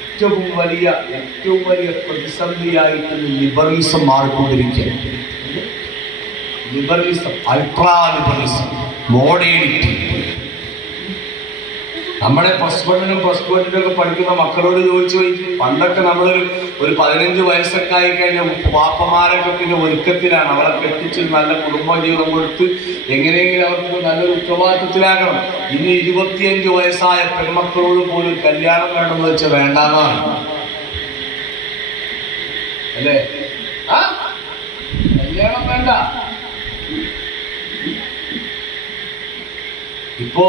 ഏറ്റവും വലിയ പ്രതിസന്ധിയായിട്ട് ലിബറലിസം മാറിക്കൊണ്ടിരിക്കുകയാണ്. Liberalism, ultra liberalism, modernity. നമ്മുടെ പ്ലസ് വണ്ണിനും പ്ലസ് ടുവിനും ഒക്കെ പഠിക്കുന്ന മക്കളോട് ചോദിച്ചു പോയി. പണ്ടൊക്കെ നമ്മളൊരു 15 വയസ്സൊക്കെ ആയി കഴിഞ്ഞാൽ വാപ്പമാരൊക്കെ പിന്നെ ഒരുക്കത്തിലാണ്. അവരെ കെട്ടിച്ച് നല്ല കുടുംബ ജീവിതം കൊടുത്ത് എങ്ങനെയെങ്കിലും അവർക്ക് നല്ലൊരു ഉത്തരവാദിത്വത്തിലാകണം. ഇനി 25 വയസ്സായ പെൺമക്കളോട് പോലും കല്യാണം വേണമെന്ന് വെച്ചാൽ വേണ്ടാന്നാണ് അല്ലേ? കല്യാണം വേണ്ട. ഇപ്പോ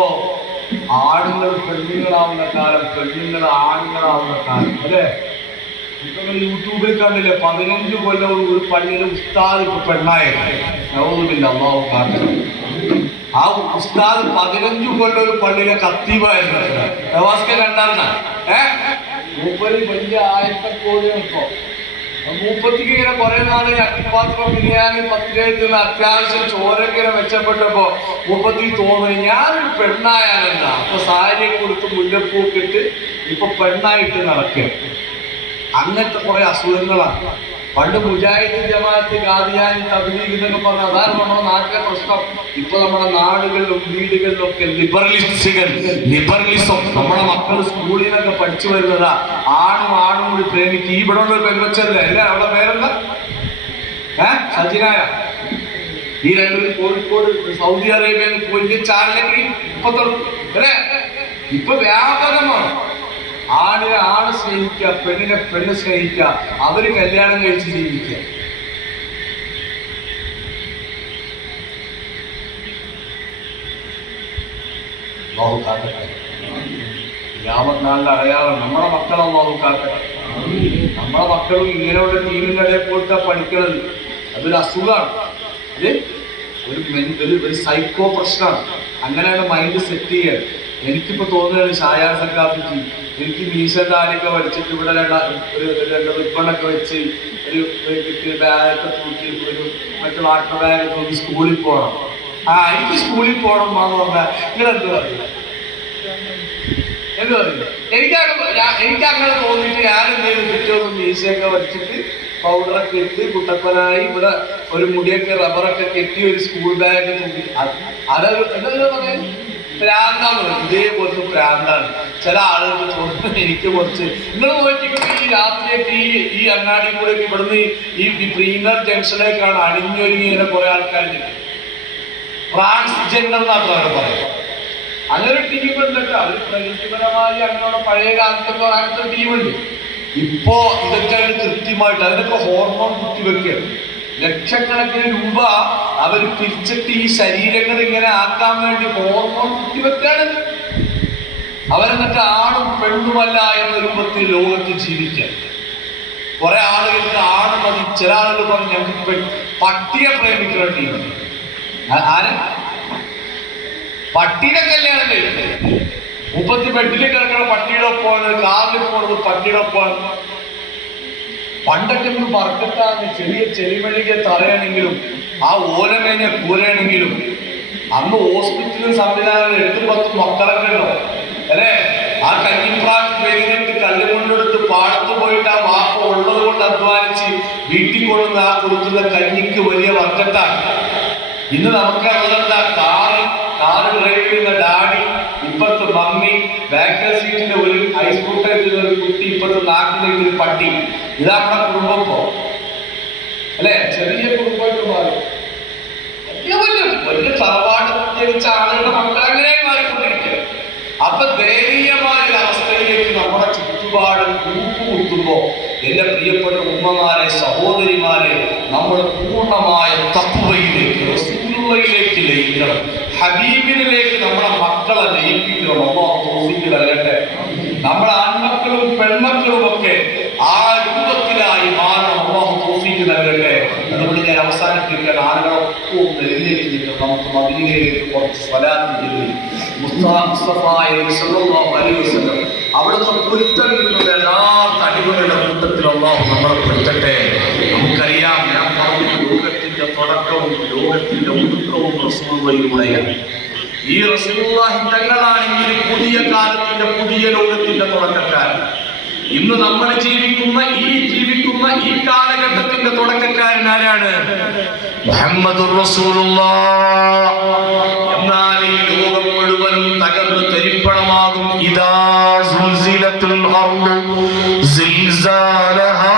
ആണുങ്ങൾ പെണ്ണുങ്ങളാവുന്ന കാലം, പെണ്ണുങ്ങൾ ആണുങ്ങളാവുന്ന കാലം അല്ലേ? ഇപ്പൊ യൂട്യൂബിൽ കണ്ടില്ലേ 15 കൊല്ലം ഒരു പള്ളിയിലെ ഉസ്താദ് ഇപ്പൊ പെണ്ണായില്ല. അള്ളാഹു കാക്കണം. ആ ഉസ്താദ് 15 കൊല്ലം ഒരു പള്ളിയിലെ ഖത്തീബായിരുന്നു. പ്രവാസിക്ക് കണ്ടാർന്ന മൂപ്പര് വലിയ ആയത്തക്കോടിയാണ്. ഇപ്പൊ മൂപ്പത്തിക്ക് ഇങ്ങനെ കുറെ നാള് അക്കിപ്പാത്രം ബിരിയാണി പത്തിരത്തിന് അത്യാവശ്യം ചോരൊക്കെ മെച്ചപ്പെട്ടപ്പോ മൂപ്പത്തി തോന്നി ഞാനൊരു പെണ്ണായാലെന്താ. അപ്പൊ സാരിയൊക്കെ കൊടുത്ത് മുല്ലപ്പൂക്കെ ഇട്ട് ഇപ്പൊ പെണ്ണായിട്ട് നടക്കുക. അങ്ങനത്തെ കുറെ അസുഖങ്ങളാണ്. പണ്ട് മുജാഹിദ് ജമാഅത്ത് ഖാദിയാനി തബ്ലീഗ് എന്നൊക്കെ പറഞ്ഞ അതാണ് നമ്മുടെ നാട്ടിലെ പ്രശ്നം. ഇപ്പൊ നമ്മുടെ നാടുകളിലും വീടുകളിലും ഒക്കെ ലിബറലിസം. നമ്മുടെ മക്കൾ സ്കൂളിൽ നിന്നൊക്കെ പഠിച്ചു വരുന്നതാ. ആണും കൂടി പ്രേമിക്ക്. ഈ ഇവിടെ ഉള്ള പെൺകൊച്ചല്ലേ അല്ലേ? അവിടെ പേരെന്താ? സജിനായ. ഈ രണ്ടുപേരും കോഴിക്കോട് സൗദി അറേബ്യ വലിയ ചാനലൊക്കെ ഇപ്പൊ അല്ലേ? ഇപ്പൊ വ്യാപകമാണ്. ആണിനെ ആണ് സ്നേഹിക്കുക, പെണ്ണിനെ പെണ്ണ് സ്നേഹിക്കുക, അവര് കല്യാണം കഴിച്ച് ജീവിക്കുക. അല്ലാഹു കാക്കട്ടെ. ഖിയാമത്ത് അടയാളം നമ്മുടെ മക്കളെ അല്ലാഹു കാക്കട്ടെ. നമ്മുടെ മക്കളും ഇങ്ങനെയുള്ള ടീമിന്റെ ഇടയിൽ പോയിട്ടാ പഠിക്കണത്. അതൊരു അസുഖമാണ്. ഒരു സൈക്കോ പ്രശ്നമാണ്. അങ്ങനെയാണ് മൈൻഡ് സെറ്റ് ചെയ്യാൻ. എനിക്കിപ്പോ തോന്നുകയാണ് ഷായാ സക്കാഫിക്ക് എനിക്ക് മീശദാരിയൊക്കെ പഠിച്ചിട്ട് ഇവിടെ രണ്ട് റിബണൊക്കെ വെച്ച് ഒരു ബാഗൊക്കെ തൂക്കി ഒരു മറ്റു വാട്ടർ ബാഗ് തൂക്കി സ്കൂളിൽ പോകണം. എനിക്ക് സ്കൂളിൽ പോകണം എന്ന് പറഞ്ഞാൽ നിങ്ങളെന്ത് പറയും? എന്ത് പറയും? എനിക്ക് അങ്ങനെ തോന്നിയിട്ട് ഞാനെന്ത് ചെയ്ത് കിട്ടിയൊന്ന് മീശയൊക്കെ വരച്ചിട്ട് പൗഡറൊക്കെ ഇട്ട് കുട്ടപ്പനായി ഇവിടെ ഒരു മുടിയൊക്കെ റബ്ബറൊക്കെ കെട്ടി ഒരു സ്കൂൾ ബാഗ് തൂക്കി. അതൊരു എന്താ പറയുന്നത്? പ്രാന്താന്ന് പറയും. ഇതേപോലത്തെ പ്രാന്താണ്. ചില ആളുകൾക്ക് തോന്നുന്നത് എനിക്ക് കുറച്ച് നിങ്ങൾ നോക്കിയിട്ട് ഈ രാത്രിയൊക്കെ ഈ അങ്ങാടി കൂടെ ഇവിടുന്ന് ഈ പ്രീമിയർ ജംഗ്ഷനിലേക്കാണ് അണിഞ്ഞൊരുങ്ങിയ കുറെ ആൾക്കാർ ട്രാൻസ്ജെൻഡർ എന്നാണ് പറയാം. അങ്ങനെ ഒരു ടീമുണ്ട് കേട്ടോ. അവർ പ്രകൃതിപരമായി അങ്ങനെയുള്ള പഴയ കാലത്തൊക്കെ അങ്ങനത്തെ ടീമുണ്ട്. ഇപ്പോ ഇതൊക്കെ കൃത്യമായിട്ട് അതിനൊക്കെ ഹോർമോൺ കുത്തിവെക്കുകയാണ്. ലക്ഷക്കണക്കിന് രൂപ അവർ പിരിച്ചിട്ട് ഈ ശരീരങ്ങൾ ഇങ്ങനെ ആക്കാൻ വേണ്ടി ഹോർമോൺ കുത്തിവെക്കാണ്. അവരെന്നിട്ട് ആണും പെണ്ണുമല്ല എന്ന രൂപത്തിൽ ലോകത്ത് ജീവിക്കാൻ. കുറെ ആളുകൾക്ക് ആണ് മതി. ചില ആളുകൾ പറഞ്ഞു ഞങ്ങൾക്ക് പട്ടിയെ പ്രേമിക്കുന്ന ടീമുണ്ട്. പട്ടിയുടെ കല്യാണം കഴിക്കുന്നത് 30 ബെഡിൽ കിടക്കുന്ന പട്ടിയുടെ ഒപ്പമാണ്, കാറിൽ പോണത് പട്ടിയുടെ ഒപ്പമാണ്. പണ്ടൊക്കെ ഒന്ന് പറക്കത്താന്ന് ചെറിയ ചെളിമഴികെ തറയാണെങ്കിലും ആ ഓലമേഞ്ഞ കൂരയാണെങ്കിലും അന്ന് ഹോസ്പിറ്റലും സംവിധാനം 8-10 മക്കളൊക്കെ ഉണ്ടോ അല്ലേ? ആ കഞ്ഞിപ്രാക്ക് പെരുന്നിട്ട് കല്ലുകൊണ്ടെടുത്ത് പാടത്ത് പോയിട്ട് ആ വാപ്പ ഉള്ളത് കൊണ്ട് അധ്വാനിച്ച് വീട്ടിൽ കൊണ്ടുവന്ന് ആ കൊടുക്കുന്ന കഞ്ഞിക്ക് വലിയ വർക്കത്താണ്. ഇന്ന് നമുക്കറിയാം കാറ് ഡ്രൈവ് ചെയ്യുന്ന ഡാഡി, ഇപ്പുറത്ത് മമ്മി, ബാക്ക് സീറ്റിന്റെ ഒരു ഐസ് ഫ്രൂട്ട് ഒരു കുട്ടി, ഇപ്പുറത്ത് നാക്കിലേക്ക് ഒരു പട്ടി. ഇതാ നമ്മുടെ കുടുംബപ്പോ അല്ലെ? ചെറിയ കുടുംബമായിട്ട് മാറി. വലിയ തറവാട് ജനിച്ച ആളുകളുടെ മക്കൾ അങ്ങനെ മാറിക്കൊണ്ടിരിക്കുക. അപ്പൊ ദയനീയമായ ഒരു അവസ്ഥയിലേക്ക് നമ്മുടെ ചുറ്റുപാട് കൂട്ടുകുത്തുമ്പോ എന്റെ പ്രിയപ്പെട്ട ഉമ്മമാരെ, സഹോദരിമാരെ, നമ്മൾ പൂർണ്ണമായ തഖ്വയിലേക്ക്, റസൂലുള്ളാഹിയിലേക്ക് ലയിക്കണം. ഹബീബിനിലേക്ക് നമ്മുടെ മക്കളെ ലയിപ്പിക്കണം. അല്ലാഹു തൗഫീഖ് നൽകട്ടെ. നമ്മുടെ ആൺമക്കളും പെൺമക്കളും ഒക്കെ ആ രൂപത്തിലായി മാറണം. അല്ലാഹു തൗഫീഖ് നൽകട്ടെ. അതുകൊണ്ട് ഞാൻ അവസാനിപ്പിക്കാൻ ആളുകളൊക്കെ എഴുന്നേറ്റ് നിൽക്കണം. നമുക്ക് മദീനയിലേക്ക് കുറച്ച് സ്വലാത്ത് ചൊല്ലി മുസ്തഫ സല്ലല്ലാഹു അലൈഹി വസല്ലം അവിടുന്ന് പൊരുത്തം കിട്ടുന്ന എല്ലാ അടിമകളുടെ കൂട്ടത്തിൽ അല്ലാഹു നമ്മളെ പെടുത്തട്ടെ. നമുക്കറിയാം, ഞാൻ പറഞ്ഞു, ലോകത്തിന്റെ തുടക്കവും ലോകത്തിന്റെ ഒടുക്കവും റസൂലുള്ളാഹിയിലൂടെയാണ്. ഈ റസൂലുള്ളാഹി തങ്ങളാണെങ്കിൽ പുതിയ കാലത്തിന്റെ, പുതിയ ലോകത്തിന്റെ തുടക്കക്കാരൻ. ഇന്ന് നമ്മൾ ജീവിക്കുന്ന ഈ കാലഘട്ടത്തിന്റെ തുടക്കക്കാരൻ ആരാണ്? മുഹമ്മദുർ റസൂലുള്ളാഹ്. എന്നാൽ ഈ ലോകം മുഴുവനും തകർന്ന് തരിപ്പണമാകും. ഇദാ സുൽസിലത്തുൽ അർദു സിൽസാലഹാ.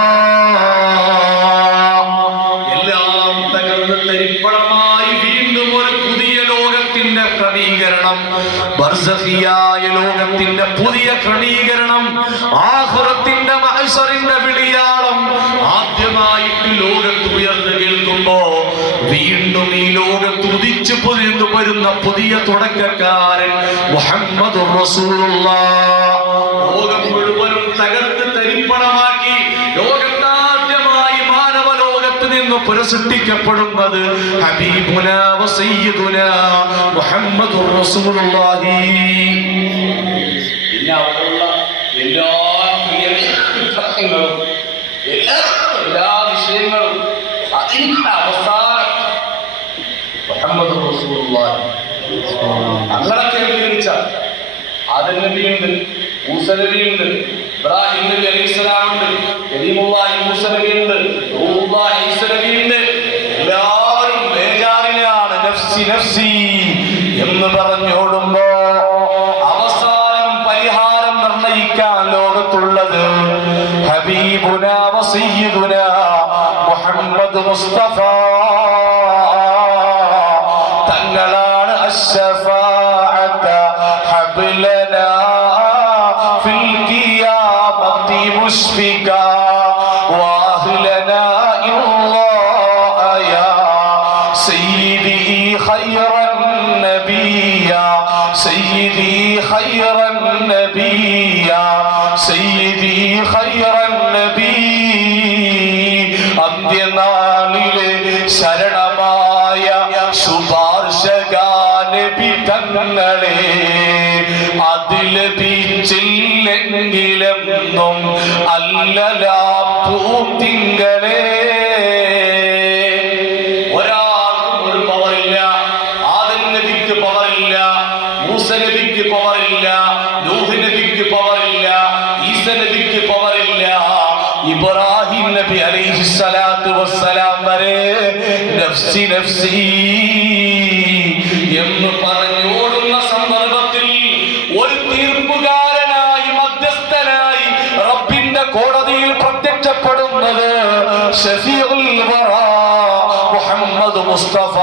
എല്ലാം തകർന്ന് തരിപ്പണമായി വീണ്ടും ഒരു പുതിയ ലോകത്തിന്റെ ക്രമീകരണം, ബർസഖിയായ ലോകത്തിന്റെ പുതിയ ക്രമീകരണം, ആഖിറത്തിന്റെ മഹ്ശറിന്റെ വിളിയാളം ആദ്യമായിട്ട് ലോകത്ത് ഉയർന്നു കേൾക്കുമ്പോ വീണ്ടും ഈ ലോകത്ത് ഉദിച്ചു പൊതിർന്നു വരുന്ന പുതിയ തുടക്കക്കാരൻ മുഹമ്മദുർ റസൂലുള്ളാഹ്. ലോകം മുഴുവനും തകർത്ത് തരിപ്പണമാക്കി ലോകത്താദ്യമായി മാനവ ലോകത്ത് നിന്ന് പുനഃസൃഷ്ടിക്കപ്പെടുന്നത് ഹബീബുനാ വസയ്യിദുനാ മുഹമ്മദുർ റസൂലുള്ളാഹി. പിന്നെ അവിടെയുള്ള എല്ലാ ക്രിയകളും എല്ലാ വിഷയങ്ങളും അതിന്റെ അവസാനം മുഹമ്മദുർ റസൂലുള്ളാഹി. അങ്ങനൊക്കെ വിവരിച്ച ആദം നബിയുണ്ട്, മൂസ നബിയുണ്ട്, ഇബ്രാഹിം നബി അലൈഹിസ്സലാമുണ്ട്, കലീമുല്ലാഹി മൂസ നബിയുണ്ട്, റൂഹുല്ലാഹി ഈസ നബിയുണ്ട്. എല്ലാവരും ബേജാറിലാണ്, നഫ്സി നഫ്സി എന്ന് പറഞ്ഞോടുമ്പോ അവസാനം പരിഹാരം നിർണയിക്കാൻ ലോകത്തുള്ളത് ഹബീബുനാ വസയ്യിദുനാ മുഹമ്മദ് മുസ്തഫ തങ്ങളാണ്. അശ്ശഫാഅത ഹബ്ലനാ ഫിൽ ഖിയാമത്തി മുശ്ഫിക വാഹ്ലനാ ഇല്ലാഹ യാ സയ്യിദി ഖൈറൻ നബിയ സയ്യിദി ഖൈറൻ നബിയ സയ്യിദി ഖൈറൻ നബി. അന്ത്യനാളിലെ ശരണമായ ശുപാർശകാനബി തങ്ങളെ അതിൽ ലഭിച്ചില്ലെങ്കിലെന്നും അല്ലലാ പൂത്തിങ്കളെ. ഒരാൾക്കും ഒരു പവറില്ല. ആദം നബിക്ക് പവറില്ല, മൂസ നബിക്ക് പവറില്ല, നൂഹ് നബിക്ക് പവറില്ല, ഈസ നബിക്ക് പവറില്ല. ഇബ്രാഹിം നബി അലൈഹിസ്സലാത്തു വസ്സലാം വരെ നഫ്സി നഫ്സി എന്ന് പറഞ്ഞോടുന്ന സന്ദർഭത്തിൽ ഒരു തീർപ്പുകാരനായി, മധ്യസ്ഥനായി റബ്ബിന്റെ കോടതിയിൽ പ്രത്യക്ഷപ്പെടുന്നത് ഷഫീഉൽ വറാ മുഹമ്മദ് മുസ്തഫ.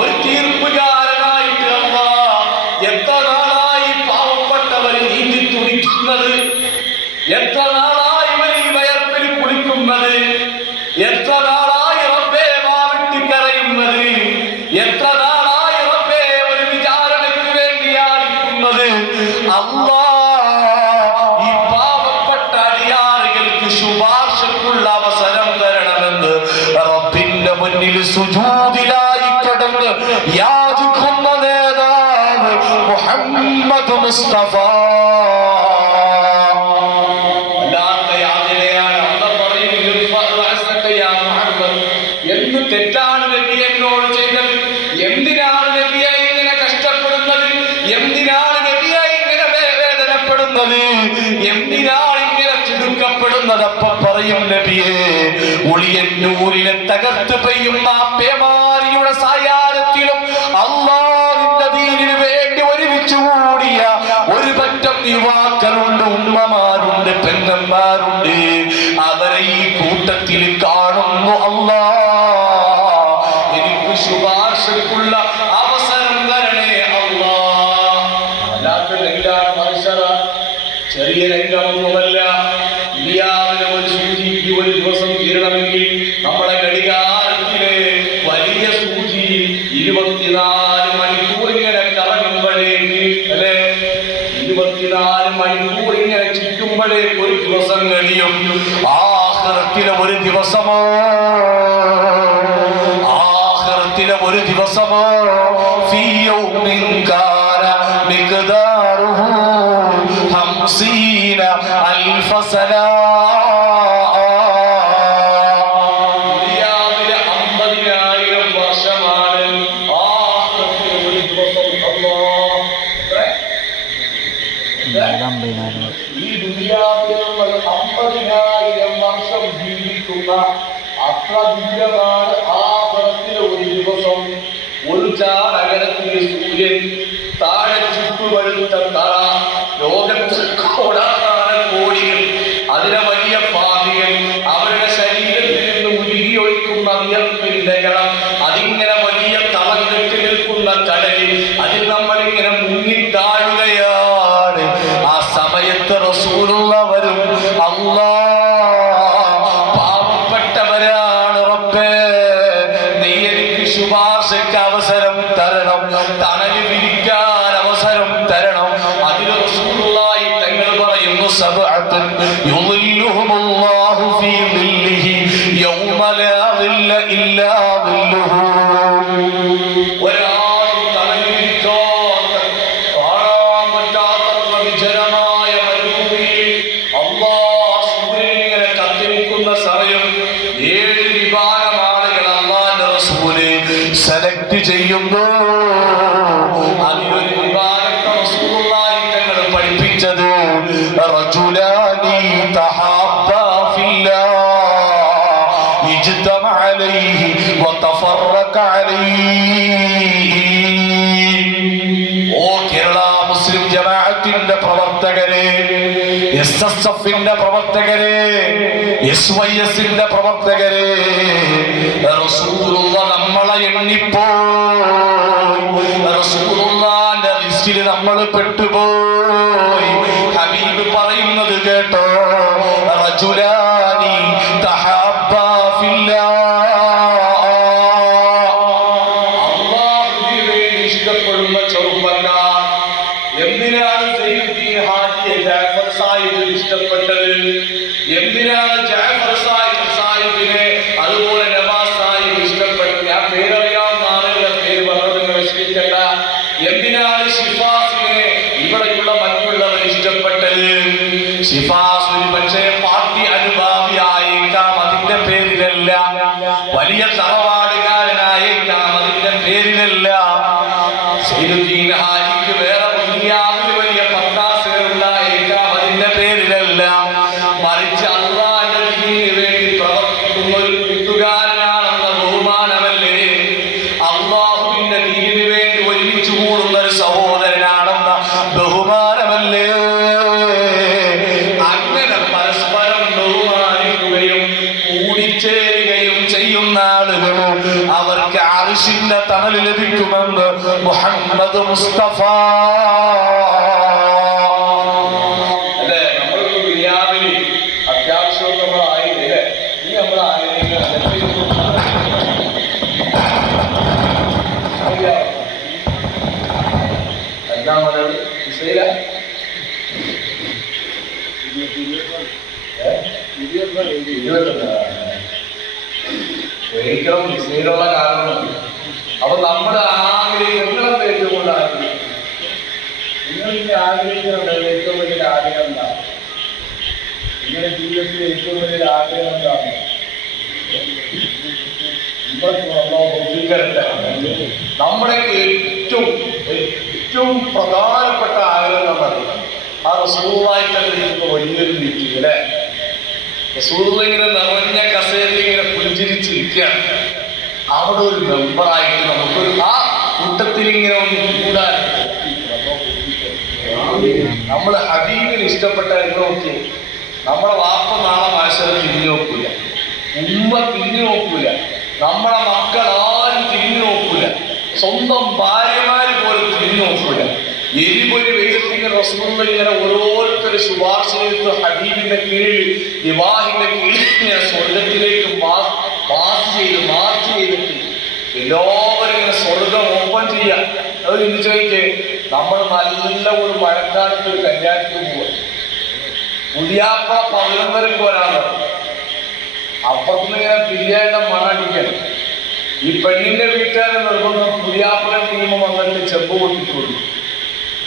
ഒരു തീർപ്പുകാരനായിട്ട് അല്ലാഹ് എത്ര നാളായി പാവപ്പെട്ടവർ നീന്തി തുടിക്കുന്നത്, എത്ര നാളായി ഇവർ ഈ വയർപ്പിൽ കുളിക്കുന്നത്, എത്ര നാളായി റബ്ബേ വാവിട്ടി കരയുന്നത്, എത്ര നാളായി റബ്ബേ ഒരു വിചാരണയ്ക്ക് വേണ്ടിയായിരിക്കുന്നത്. അല്ലാഹ് ഈ പാവപ്പെട്ട അടിയാറുകൾക്ക് ശുപാർശക്കുള്ള അവസരം തരണമെന്ന് റബ്ബിന്റെ മുന്നിൽ സുജൂദിലായി കിടന്ന് യാചിക്കുന്ന നേതാവ് മുഹമ്മദ് മുസ്തഫ. അല്ലാത്ത യാചനയാണ്. പറയും നബിയേ, ഉളിയന്നൂരിലെ തകർത്ത് പെയ്യുന്ന പേമാരിയുടെ സായാഹ്നത്തിലും അല്ലാഹുവിന്റെ ദീനിനു വേണ്ടി ഒരുമിച്ച് കൂടിയ ഒരു പറ്റം യുവാക്കളുണ്ട്, ഉമ്മമാരുണ്ട്, പെങ്ങന്മാരുണ്ട്. അവരെ ഈ കൂട്ടത്തിൽ കാണുന്നു. അല്ലാഹ് എനിക്ക് ശുപാർശക്കുള്ള അവസരം തരണേ അല്ലാഹ്. അല്ലാത്ത രംഗാണ് മനുഷ്യര, ചെറിയ രംഗമൊന്നുമല്ല. ഇന്ത്യാവിലെ ഒരു സൂചിക്ക് ഒരു ദിവസം തീരണമെങ്കിൽ നമ്മുടെ ഘടികാരത്തിലെ വലിയ സൂചി 24 മണിക്കൂർ ഇങ്ങനെ കറങ്ങുമ്പോഴേക്ക്, അല്ലെ, 24 മണിക്കൂർ ഇങ്ങനെ ചുറ്റുമ്പോഴേക്ക് ഒരു ദിവസം കഴിയും. ആഖിറത്തിലെ ഒരു ദിവസമോ, ആഖിറത്തിലെ ഒരു ദിവസമോ ഫീ യൗമിൻ കാന മിഖ്ദാറുഹു 50 അൽഫ സന. ദുനിയാവിലെ 50,000 വർഷമാണ് ആഖിറത്തിലെ ഒരു ദിവസം. ഈ ദുനിയാവിൽ 50,000 വർഷം ജീവിക്കുന്ന അത്ര ദൂരമാണ് ആഖിറത്തിലെ ഒരു ദിവസം. ഒരു ചാനകരത്തിലെ സൂര്യൻ, താഴെ ചുട്ടുപഴുത്ത തറ, ലോകത്തിൽ കോടാനകോടികൾ, അതിലെ വലിയ പാപികൾ, അവരുടെ ശരീരത്തിൽ നിന്ന് ഉരുകിയൊഴിക്കുന്ന വിയർപ്പിന്റെ ഗണം, അതിങ്ങനെ വലിയ തളം കെട്ടി നിൽക്കുന്ന കടലിൽ, അതിൽ നമ്മളിങ്ങനെ മുങ്ങിത്താഴുകയാണ്. ആ സമയത്ത് റസൂലുള്ള വരും. പാവപ്പെട്ടവരാണ് റബ്ബേ, നീ എനിക്ക് ശുപാർശയ്ക്ക് അവസരം തരണം, തണല് വിരിക്കാൻ അവസരം തരണം. അതിൽ റസൂലുള്ളാഹി തങ്ങൾ പറയുന്നു, സബഅത്തുൻ യുളില്ലുഹുമുല്ലാഹു ഫീ ദില്ലിഹി യൗമ ലാ ദില്ല ഇല്ലാ ദില്ലുഹു. ഒരാളും തണല് വിരിക്കാത്ത, കാണാൻ പറ്റാത്ത വിജനമായ മരുഭൂമിയിൽ അല്ലാഹ് സൂര്യൻ ഇങ്ങനെ കത്തി നിൽക്കുന്ന സമയം 7 വിഭാഗം ആളുകൾ അല്ലാഹുവിന്റെ റസൂല് സെലക്ട് ചെയ്യുന്നു. അതിലൊരു വിഭാഗത്തെ റസൂലുള്ളാഹി തങ്ങൾ പഠിപ്പിച്ചത്, റജുലാനി തഹബ്ബാ ഫില്ലാഹ് ഇജ്തമഅ അലൈഹി വതഫറഖ അലൈഹി. ഓ കേരള മുസ്ലിം ജമാഅത്തിന്റെ പ്രവർത്തകരെ, SSFന്റെ പ്രവർത്തകരെ, SYSന്റെ പ്രവർത്തകരെ, റസൂലുള്ള നമ്മളെ എണ്ണിപ്പോയി. റസൂലുള്ളാഹിന്റെ ലിസ്റ്റിൽ നമ്മൾ പെട്ടുപോയി. ഹബീബ് പറയുന്നത് കേട്ടോ, റജുലാനി തഹബ്ബാ ഫില്ലാഹ്. അല്ലാഹുവിന് വേണ്ടി ഇഷ്ടപ്പെടുന്ന ചെറുപ്പക്കാർ. എന്തിനാണ് സയ്യിദുദ്ദീൻ ഹാജി ജാഫർ സാഹിബ് ഇഷ്ടപ്പെട്ടത്? എന്തിനാണ് ജാഫർ സാഹിബിനെ അതുപോലെ നവാസ് സാഹിബ് ഇഷ്ടപ്പെട്ടത്? ഞാൻ പേരറിയാവുന്ന ആളുകളുടെ പേര് പറഞ്ഞത് വിശ്വസിക്കണ്ട. എന്തിനാണ് ഷിഫാസിനെ ഇവിടെയുള്ള മറ്റുള്ളവർ ഇഷ്ടപ്പെട്ടത്? ഷിഫാസ് ഒരു പക്ഷേ പാർട്ടി അനുഭാവിയായേക്കാം, അതിന്റെ പേരിലല്ല. വലിയ തറവാടുകാരനായേക്കാം, അതിന്റെ പേരിലല്ല. സയ്യിദുദ്ദീൻ ഹാജിക്ക് വേറെ ദുനിയാവിൽ വലിയ പത്താസുകളുണ്ടായേക്കാം, അതിന്റെ പേരിലല്ല. മറിച്ച് അല്ലാഹുവിന്റെ ദീനിന് വേണ്ടി പ്രവർത്തിക്കുന്ന ഒരു കൂട്ടുകാരനാണെന്ന ബഹുമാനമല്ലേ? അല്ലാഹുവിന്റെ ദീനിന് വേണ്ടി ഒരുമിച്ച് കൂടുന്ന ഒരു സഹോദരനാണെന്ന ബഹുമാനമല്ലേ? അങ്ങനെ പരസ്പരം ബഹുമാനിക്കുകയും കൂടിച്ചേരുകയും ചെയ്യുന്ന ആളുകൾ അവർക്ക് അർശിന്റെ തണൽ ലഭിക്കുമെന്ന് മുഹമ്മദ് മുസ്തഫ. അല്ലേ, നമ്മൾ ദുനിയാവിൽ അത്യാവശ്യം നമ്മളായില്ലേ? ഇനി നമ്മളായില്ലെങ്കിൽ എന്താ പറയുന്നത്? ഇസ്രയേല ഒരിക്കലും ഇസ്രയേലുള്ള കാരണം. അപ്പൊ നമ്മുടെ ആഗ്രഹിക്കുന്നത് ഏറ്റവും കൂടുതൽ ആഗ്രഹിക്കും. നിങ്ങൾ ഇങ്ങനെ ആഗ്രഹിക്കുന്നുണ്ട്, ഏറ്റവും വലിയ ആഗ്രഹം എന്താണ്? നിങ്ങളുടെ ജീവിതത്തിൽ ഏറ്റവും വലിയ ആഗ്രഹം എന്താണ്? നമ്മുടെ ഏറ്റവും പ്രധാനപ്പെട്ട ആഗ്രഹം എന്നറിയാം, ആ റസൂലുള്ളാഹി തആല വലിയൊരു മീറ്റിംഗ്, അല്ലേ? റസൂലുള്ളാഹി ഇങ്ങനെ നിറഞ്ഞ കസേരയിൽ ഇങ്ങനെ പുഞ്ചിരിച്ചിരിക്കുകയാണ്. അവിടെ ഒരു മെമ്പറായിട്ട് നമുക്കൊരു ആ കൂട്ടത്തിൽ ഇങ്ങനെ ഒന്ന് കൂടാൻ നമ്മൾ ഹബീബിന് ഇഷ്ടപ്പെട്ട നോക്കി. നമ്മളെ വാപ്പ നാളെ മനുഷ്യരെ തിരിഞ്ഞു നോക്കൂല, ഉമ്മ തിരിഞ്ഞു നോക്കൂല, നമ്മളെ മക്കൾ ആരും തിരിഞ്ഞു നോക്കൂല, സ്വന്തം ഭാര്യമാര് പോലും തിരിഞ്ഞു നോക്കൂല. എരിപൊരി വെയിലത്തിങ്ങനെ റസൂലുള്ളാഹി ഇങ്ങനെ ഓരോരുത്തർ ശുപാർശ ചെയ്ത് ഹബീബിന്റെ കീഴിൽ വിവാഹിന്റെ കീഴിൽ ഇങ്ങനെ സ്വർഗത്തിലേക്ക് മാർച്ച് ചെയ്തിട്ട് എല്ലാവരും ഇങ്ങനെ സ്വർഗം ഓപ്പൺ ചെയ്യാം. അത് ചിന്തിച്ചോക്കെ, നമ്മൾ നല്ല ഒരു മഴക്കാലത്ത് ഒരു കല്യാണത്തിന് പോവുക, പുതിയാപ്പ 11 വരാണ്, അപ്പുറത്തുനിന്ന് ഇങ്ങനെ ബിരിയാണിയുടെ മണടിക്കണം. ഈ പെണ്ണിന്റെ വീട്ടുകാരെ നിർബന്ധം പുതിയാപ്പയുടെ ടീം വന്നിട്ട് ചെമ്പ് പൊട്ടിക്കൊള്ളു.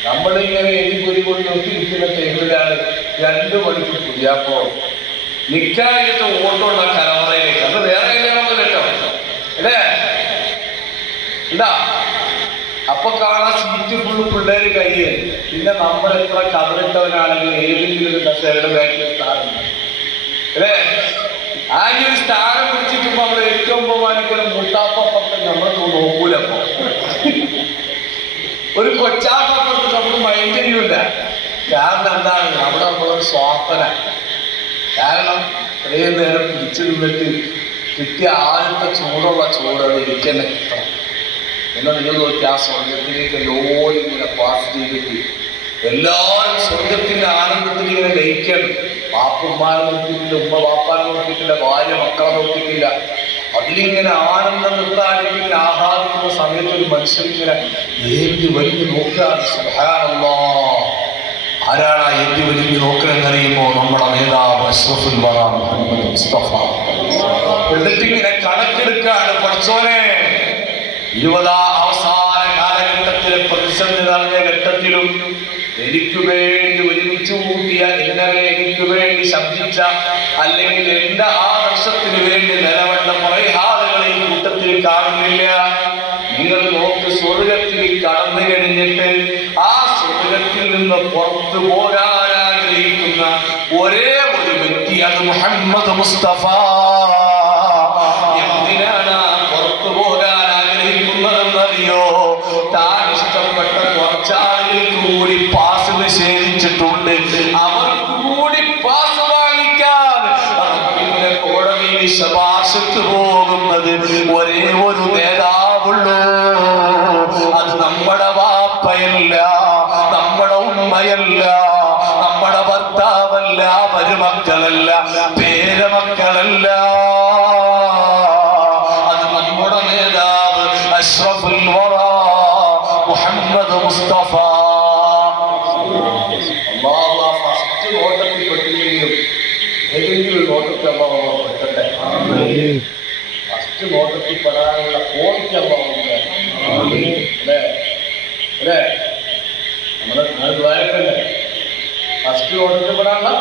നമ്മളിങ്ങനെ എരിപൊരി കൊണ്ട് നോക്കിയിരിക്കുന്ന ടേബിളിലാണ് 2 മണിക്ക് പുതിയാപ്പോ നിക്കായിട്ട് ഓട്ടമുള്ള കലവറയിലേക്ക്. അത് വേറെ കല്യാണമൊന്നും കേട്ടോ അല്ലേ എന്താ? അപ്പൊ കാണാൻ സീറ്റ് ഫുള്ള് പിള്ളേര് കയ്യേ. പിന്നെ നമ്മൾ എത്ര കതറിട്ടവനാണെങ്കിൽ ഏതെങ്കിലും ഒരു കസേരയുടെ ബാക്കിൽ സ്ഥാനം അല്ലേ? ആ ഒരു സ്ഥാനം പിടിച്ചിട്ട് നമ്മൾ ഏറ്റവും ബഹുമാനിക്കുന്ന മുട്ടാപ്പപ്പുറത്ത് നമ്മൾ നോക്കൂലപ്പോ. ഒരു കൊച്ചാപ്പുറത്ത് നമ്മൾ മൈൻഡ് ചെയ്യൂല. കാരണം എന്താണ്? അവിടെ നമ്മളൊരു സ്വാർത്ഥന. കാരണം ഇത്രയും നേരം പിടിച്ചു നിന്നിട്ട് കിട്ടിയ ആദ്യത്തെ ചൂടുള്ള ചോറ് അത് ഇരിക്കേണ്ട കിട്ടണം. എന്നാൽ നിങ്ങൾ നോക്കി ആ സ്വർഗത്തിലേക്ക് എല്ലാവരും ഇങ്ങനെ പാസ് ചെയ്തിട്ട് എല്ലാവരും സ്വർഗത്തിന്റെ ആനന്ദത്തിൽ ഇങ്ങനെ ലയിക്കണം. പാപ്പന്മാരെ നോക്കിയിട്ടില്ല, ഉമ്മ പാപ്പാനെ നോക്കിയിട്ടില്ല, ഭാര്യ മക്കളെ നോക്കിയിട്ടില്ല. അതിലിങ്ങനെ ആനന്ദം നിർത്താടിപ്പിങ്ങനെ ആഹ്ലാദിക്കുന്ന സമയത്ത് ഒരു മനുഷ്യൻ ഇങ്ങനെ ഏന്തി വലിഞ്ഞു നോക്കുകയാണ്. സുബ്ഹാനല്ലാഹ്, ആരാണ് ആ ഏന്തി വലിഞ്ഞു നോക്കണമെന്നറിയുമ്പോൾ നമ്മുടെ നേതാവ് അഷ്റഫുൽ വറ മുഹമ്മദ് മുസ്തഫ. എന്നിട്ടിങ്ങനെ കണക്കെടുക്കാണ്. പഠിച്ചോനെ, 20 അവസാന കാലഘട്ടത്തിലെ പ്രതിസന്ധി നിറഞ്ഞ ഘട്ടത്തിലും എനിക്ക് വേണ്ടി ഒരുമിച്ച് കൂട്ടിയ, എന്നെ എനിക്ക് വേണ്ടി ശബ്ദിച്ച, അല്ലെങ്കിൽ എന്റെ ആദർശത്തിന് വേണ്ടി നിലവണ്ട കുറെ ആളുകളെ ഈ കൂട്ടത്തിൽ കാണുന്നില്ല. നിങ്ങൾ നോക്ക്, സ്വർഗത്തിൽ കടന്നു കഴിഞ്ഞിട്ട് ആ സ്വർഗത്തിൽ നിന്ന് പുറത്തു പോരാൻ ആഗ്രഹിക്കുന്ന ഒരേ ഒരു വ്യക്തി, അത് മുഹമ്മദ് മുസ്തഫ. എന്തിനാണ് പുറത്തു പോകാൻ ആഗ്രഹിക്കുന്നതെന്നറിയോ? താൻ ഇഷ്ടപ്പെട്ട കുറച്ചാളുകൾക്ക് കൂടി പാസ് നിഷേധിച്ചിട്ടുണ്ട്. അവർക്ക് കൂടി പാസ് വാങ്ങിക്കാൻ പിന്നെ കോടതിയിൽ ശുപാർശക്ക് പോകുന്നത് ഒരേ ഒരു നേതാവുള്ളൂ. അത് നമ്മുടെ വാപ്പയല്ല, നമ്മുടെ ഉമ്മയല്ല, നമ്മുടെ ഭർത്താവല്ല, മരുമക്കളല്ല, പേരമക്കളല്ല. അത് നമ്മുടെ നേതാവ് അഷ്റഫുൽ വറ മുഹമ്മദ് മുസ്തഫ. ഫസ്റ്റ് നോട്ടത്തിൽ പെട്ടില്ലെങ്കിലും ഏതെങ്കിലും നോട്ടത്തിൽ അള്ളാഹു പെട്ടട്ടെ. ഫസ്റ്റ് നോട്ടത്തിൽ പെടാനുള്ള ക്വാളിറ്റി അള്ളാഹുണ്ട് അല്ലേ അല്ലേ? നമ്മുടെ ദ്വാരക്കല്ലേ ഫസ്റ്റ് നോട്ടത്തിൽ പെടാനുള്ള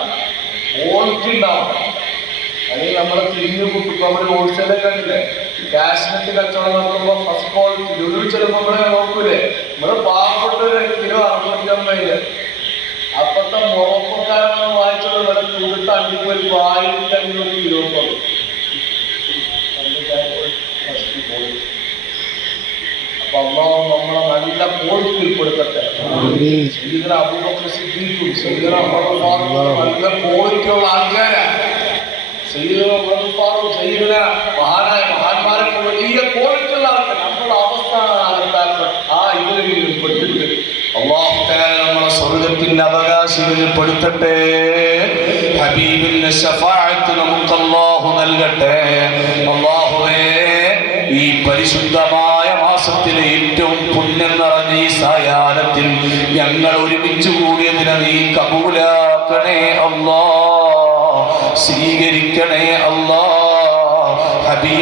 ക്വാളിറ്റി ഉണ്ടാവും. അല്ലെങ്കിൽ നമ്മളെ തിരിഞ്ഞു കൂട്ടുമ്പോൾ നമ്മൾ ഹോൾസെയിലൊക്കെ കണ്ടില്ലേ, കാശ്മീർ കച്ചവടം നടത്തുമ്പോൾ ഫസ്റ്റ് ക്വാളിറ്റി ലുലു ചിലപ്പോൾ നമ്മളെ നോക്കൂലേ. നമ്മള് പാവപ്പെട്ട ഒരു കിലോ 650. അപ്പത്തെ മുറപ്പക്കാരനെ വായിച്ചത് വില കൂടിട്ട് അണ്ടിപ്പോയി 1500 കിലോ പോകും. അപ്പൊ അള്ളാഹു നമ്മളെ നല്ല ക്വാളിറ്റി ഉൾപ്പെടുത്തട്ടെ. സയ്യിദുനാ അബൂബക്കർ സിദ്ദീഖും സയ്യിദുനാ ഉമർ ഫാറൂഖും നല്ല ക്വാളിറ്റിയുള്ള ആൾക്കാരാണ്. സയ്യിദുനാ ഉമർ ഫാറൂഖ്, സയ്യിദുനാ മഹാന്മാരൊക്കെ വലിയ ക്വാളിറ്റിയുള്ള ആൾക്കാർ. നമ്മുടെ അവസ്ഥ ആ ഇതിലെങ്കിലും ഉൾപ്പെട്ടിട്ട് അല്ലാഹു തആല നമ്മളെ സ്വർഗ്ഗത്തിന്റെ അവകാശികളിൽ പെടുത്തട്ടെ. ഹബീബിന്റെ ശഫാഅത്ത് നമുക്ക് അല്ലാഹു നൽകട്ടെ. അല്ലാഹുവേ, ഈ പരിശുദ്ധമായ മാസത്തിലെ ഏറ്റവും പുണ്യം നിറഞ്ഞ ഈ സായാഹ്നത്തിൽ ഞങ്ങൾ ഒരുമിച്ച് കൂടിയതിനെ നീ കബൂലാക്കണേ അല്ലാഹ്, സ്വീകരിക്കണേ അല്ലാഹ്.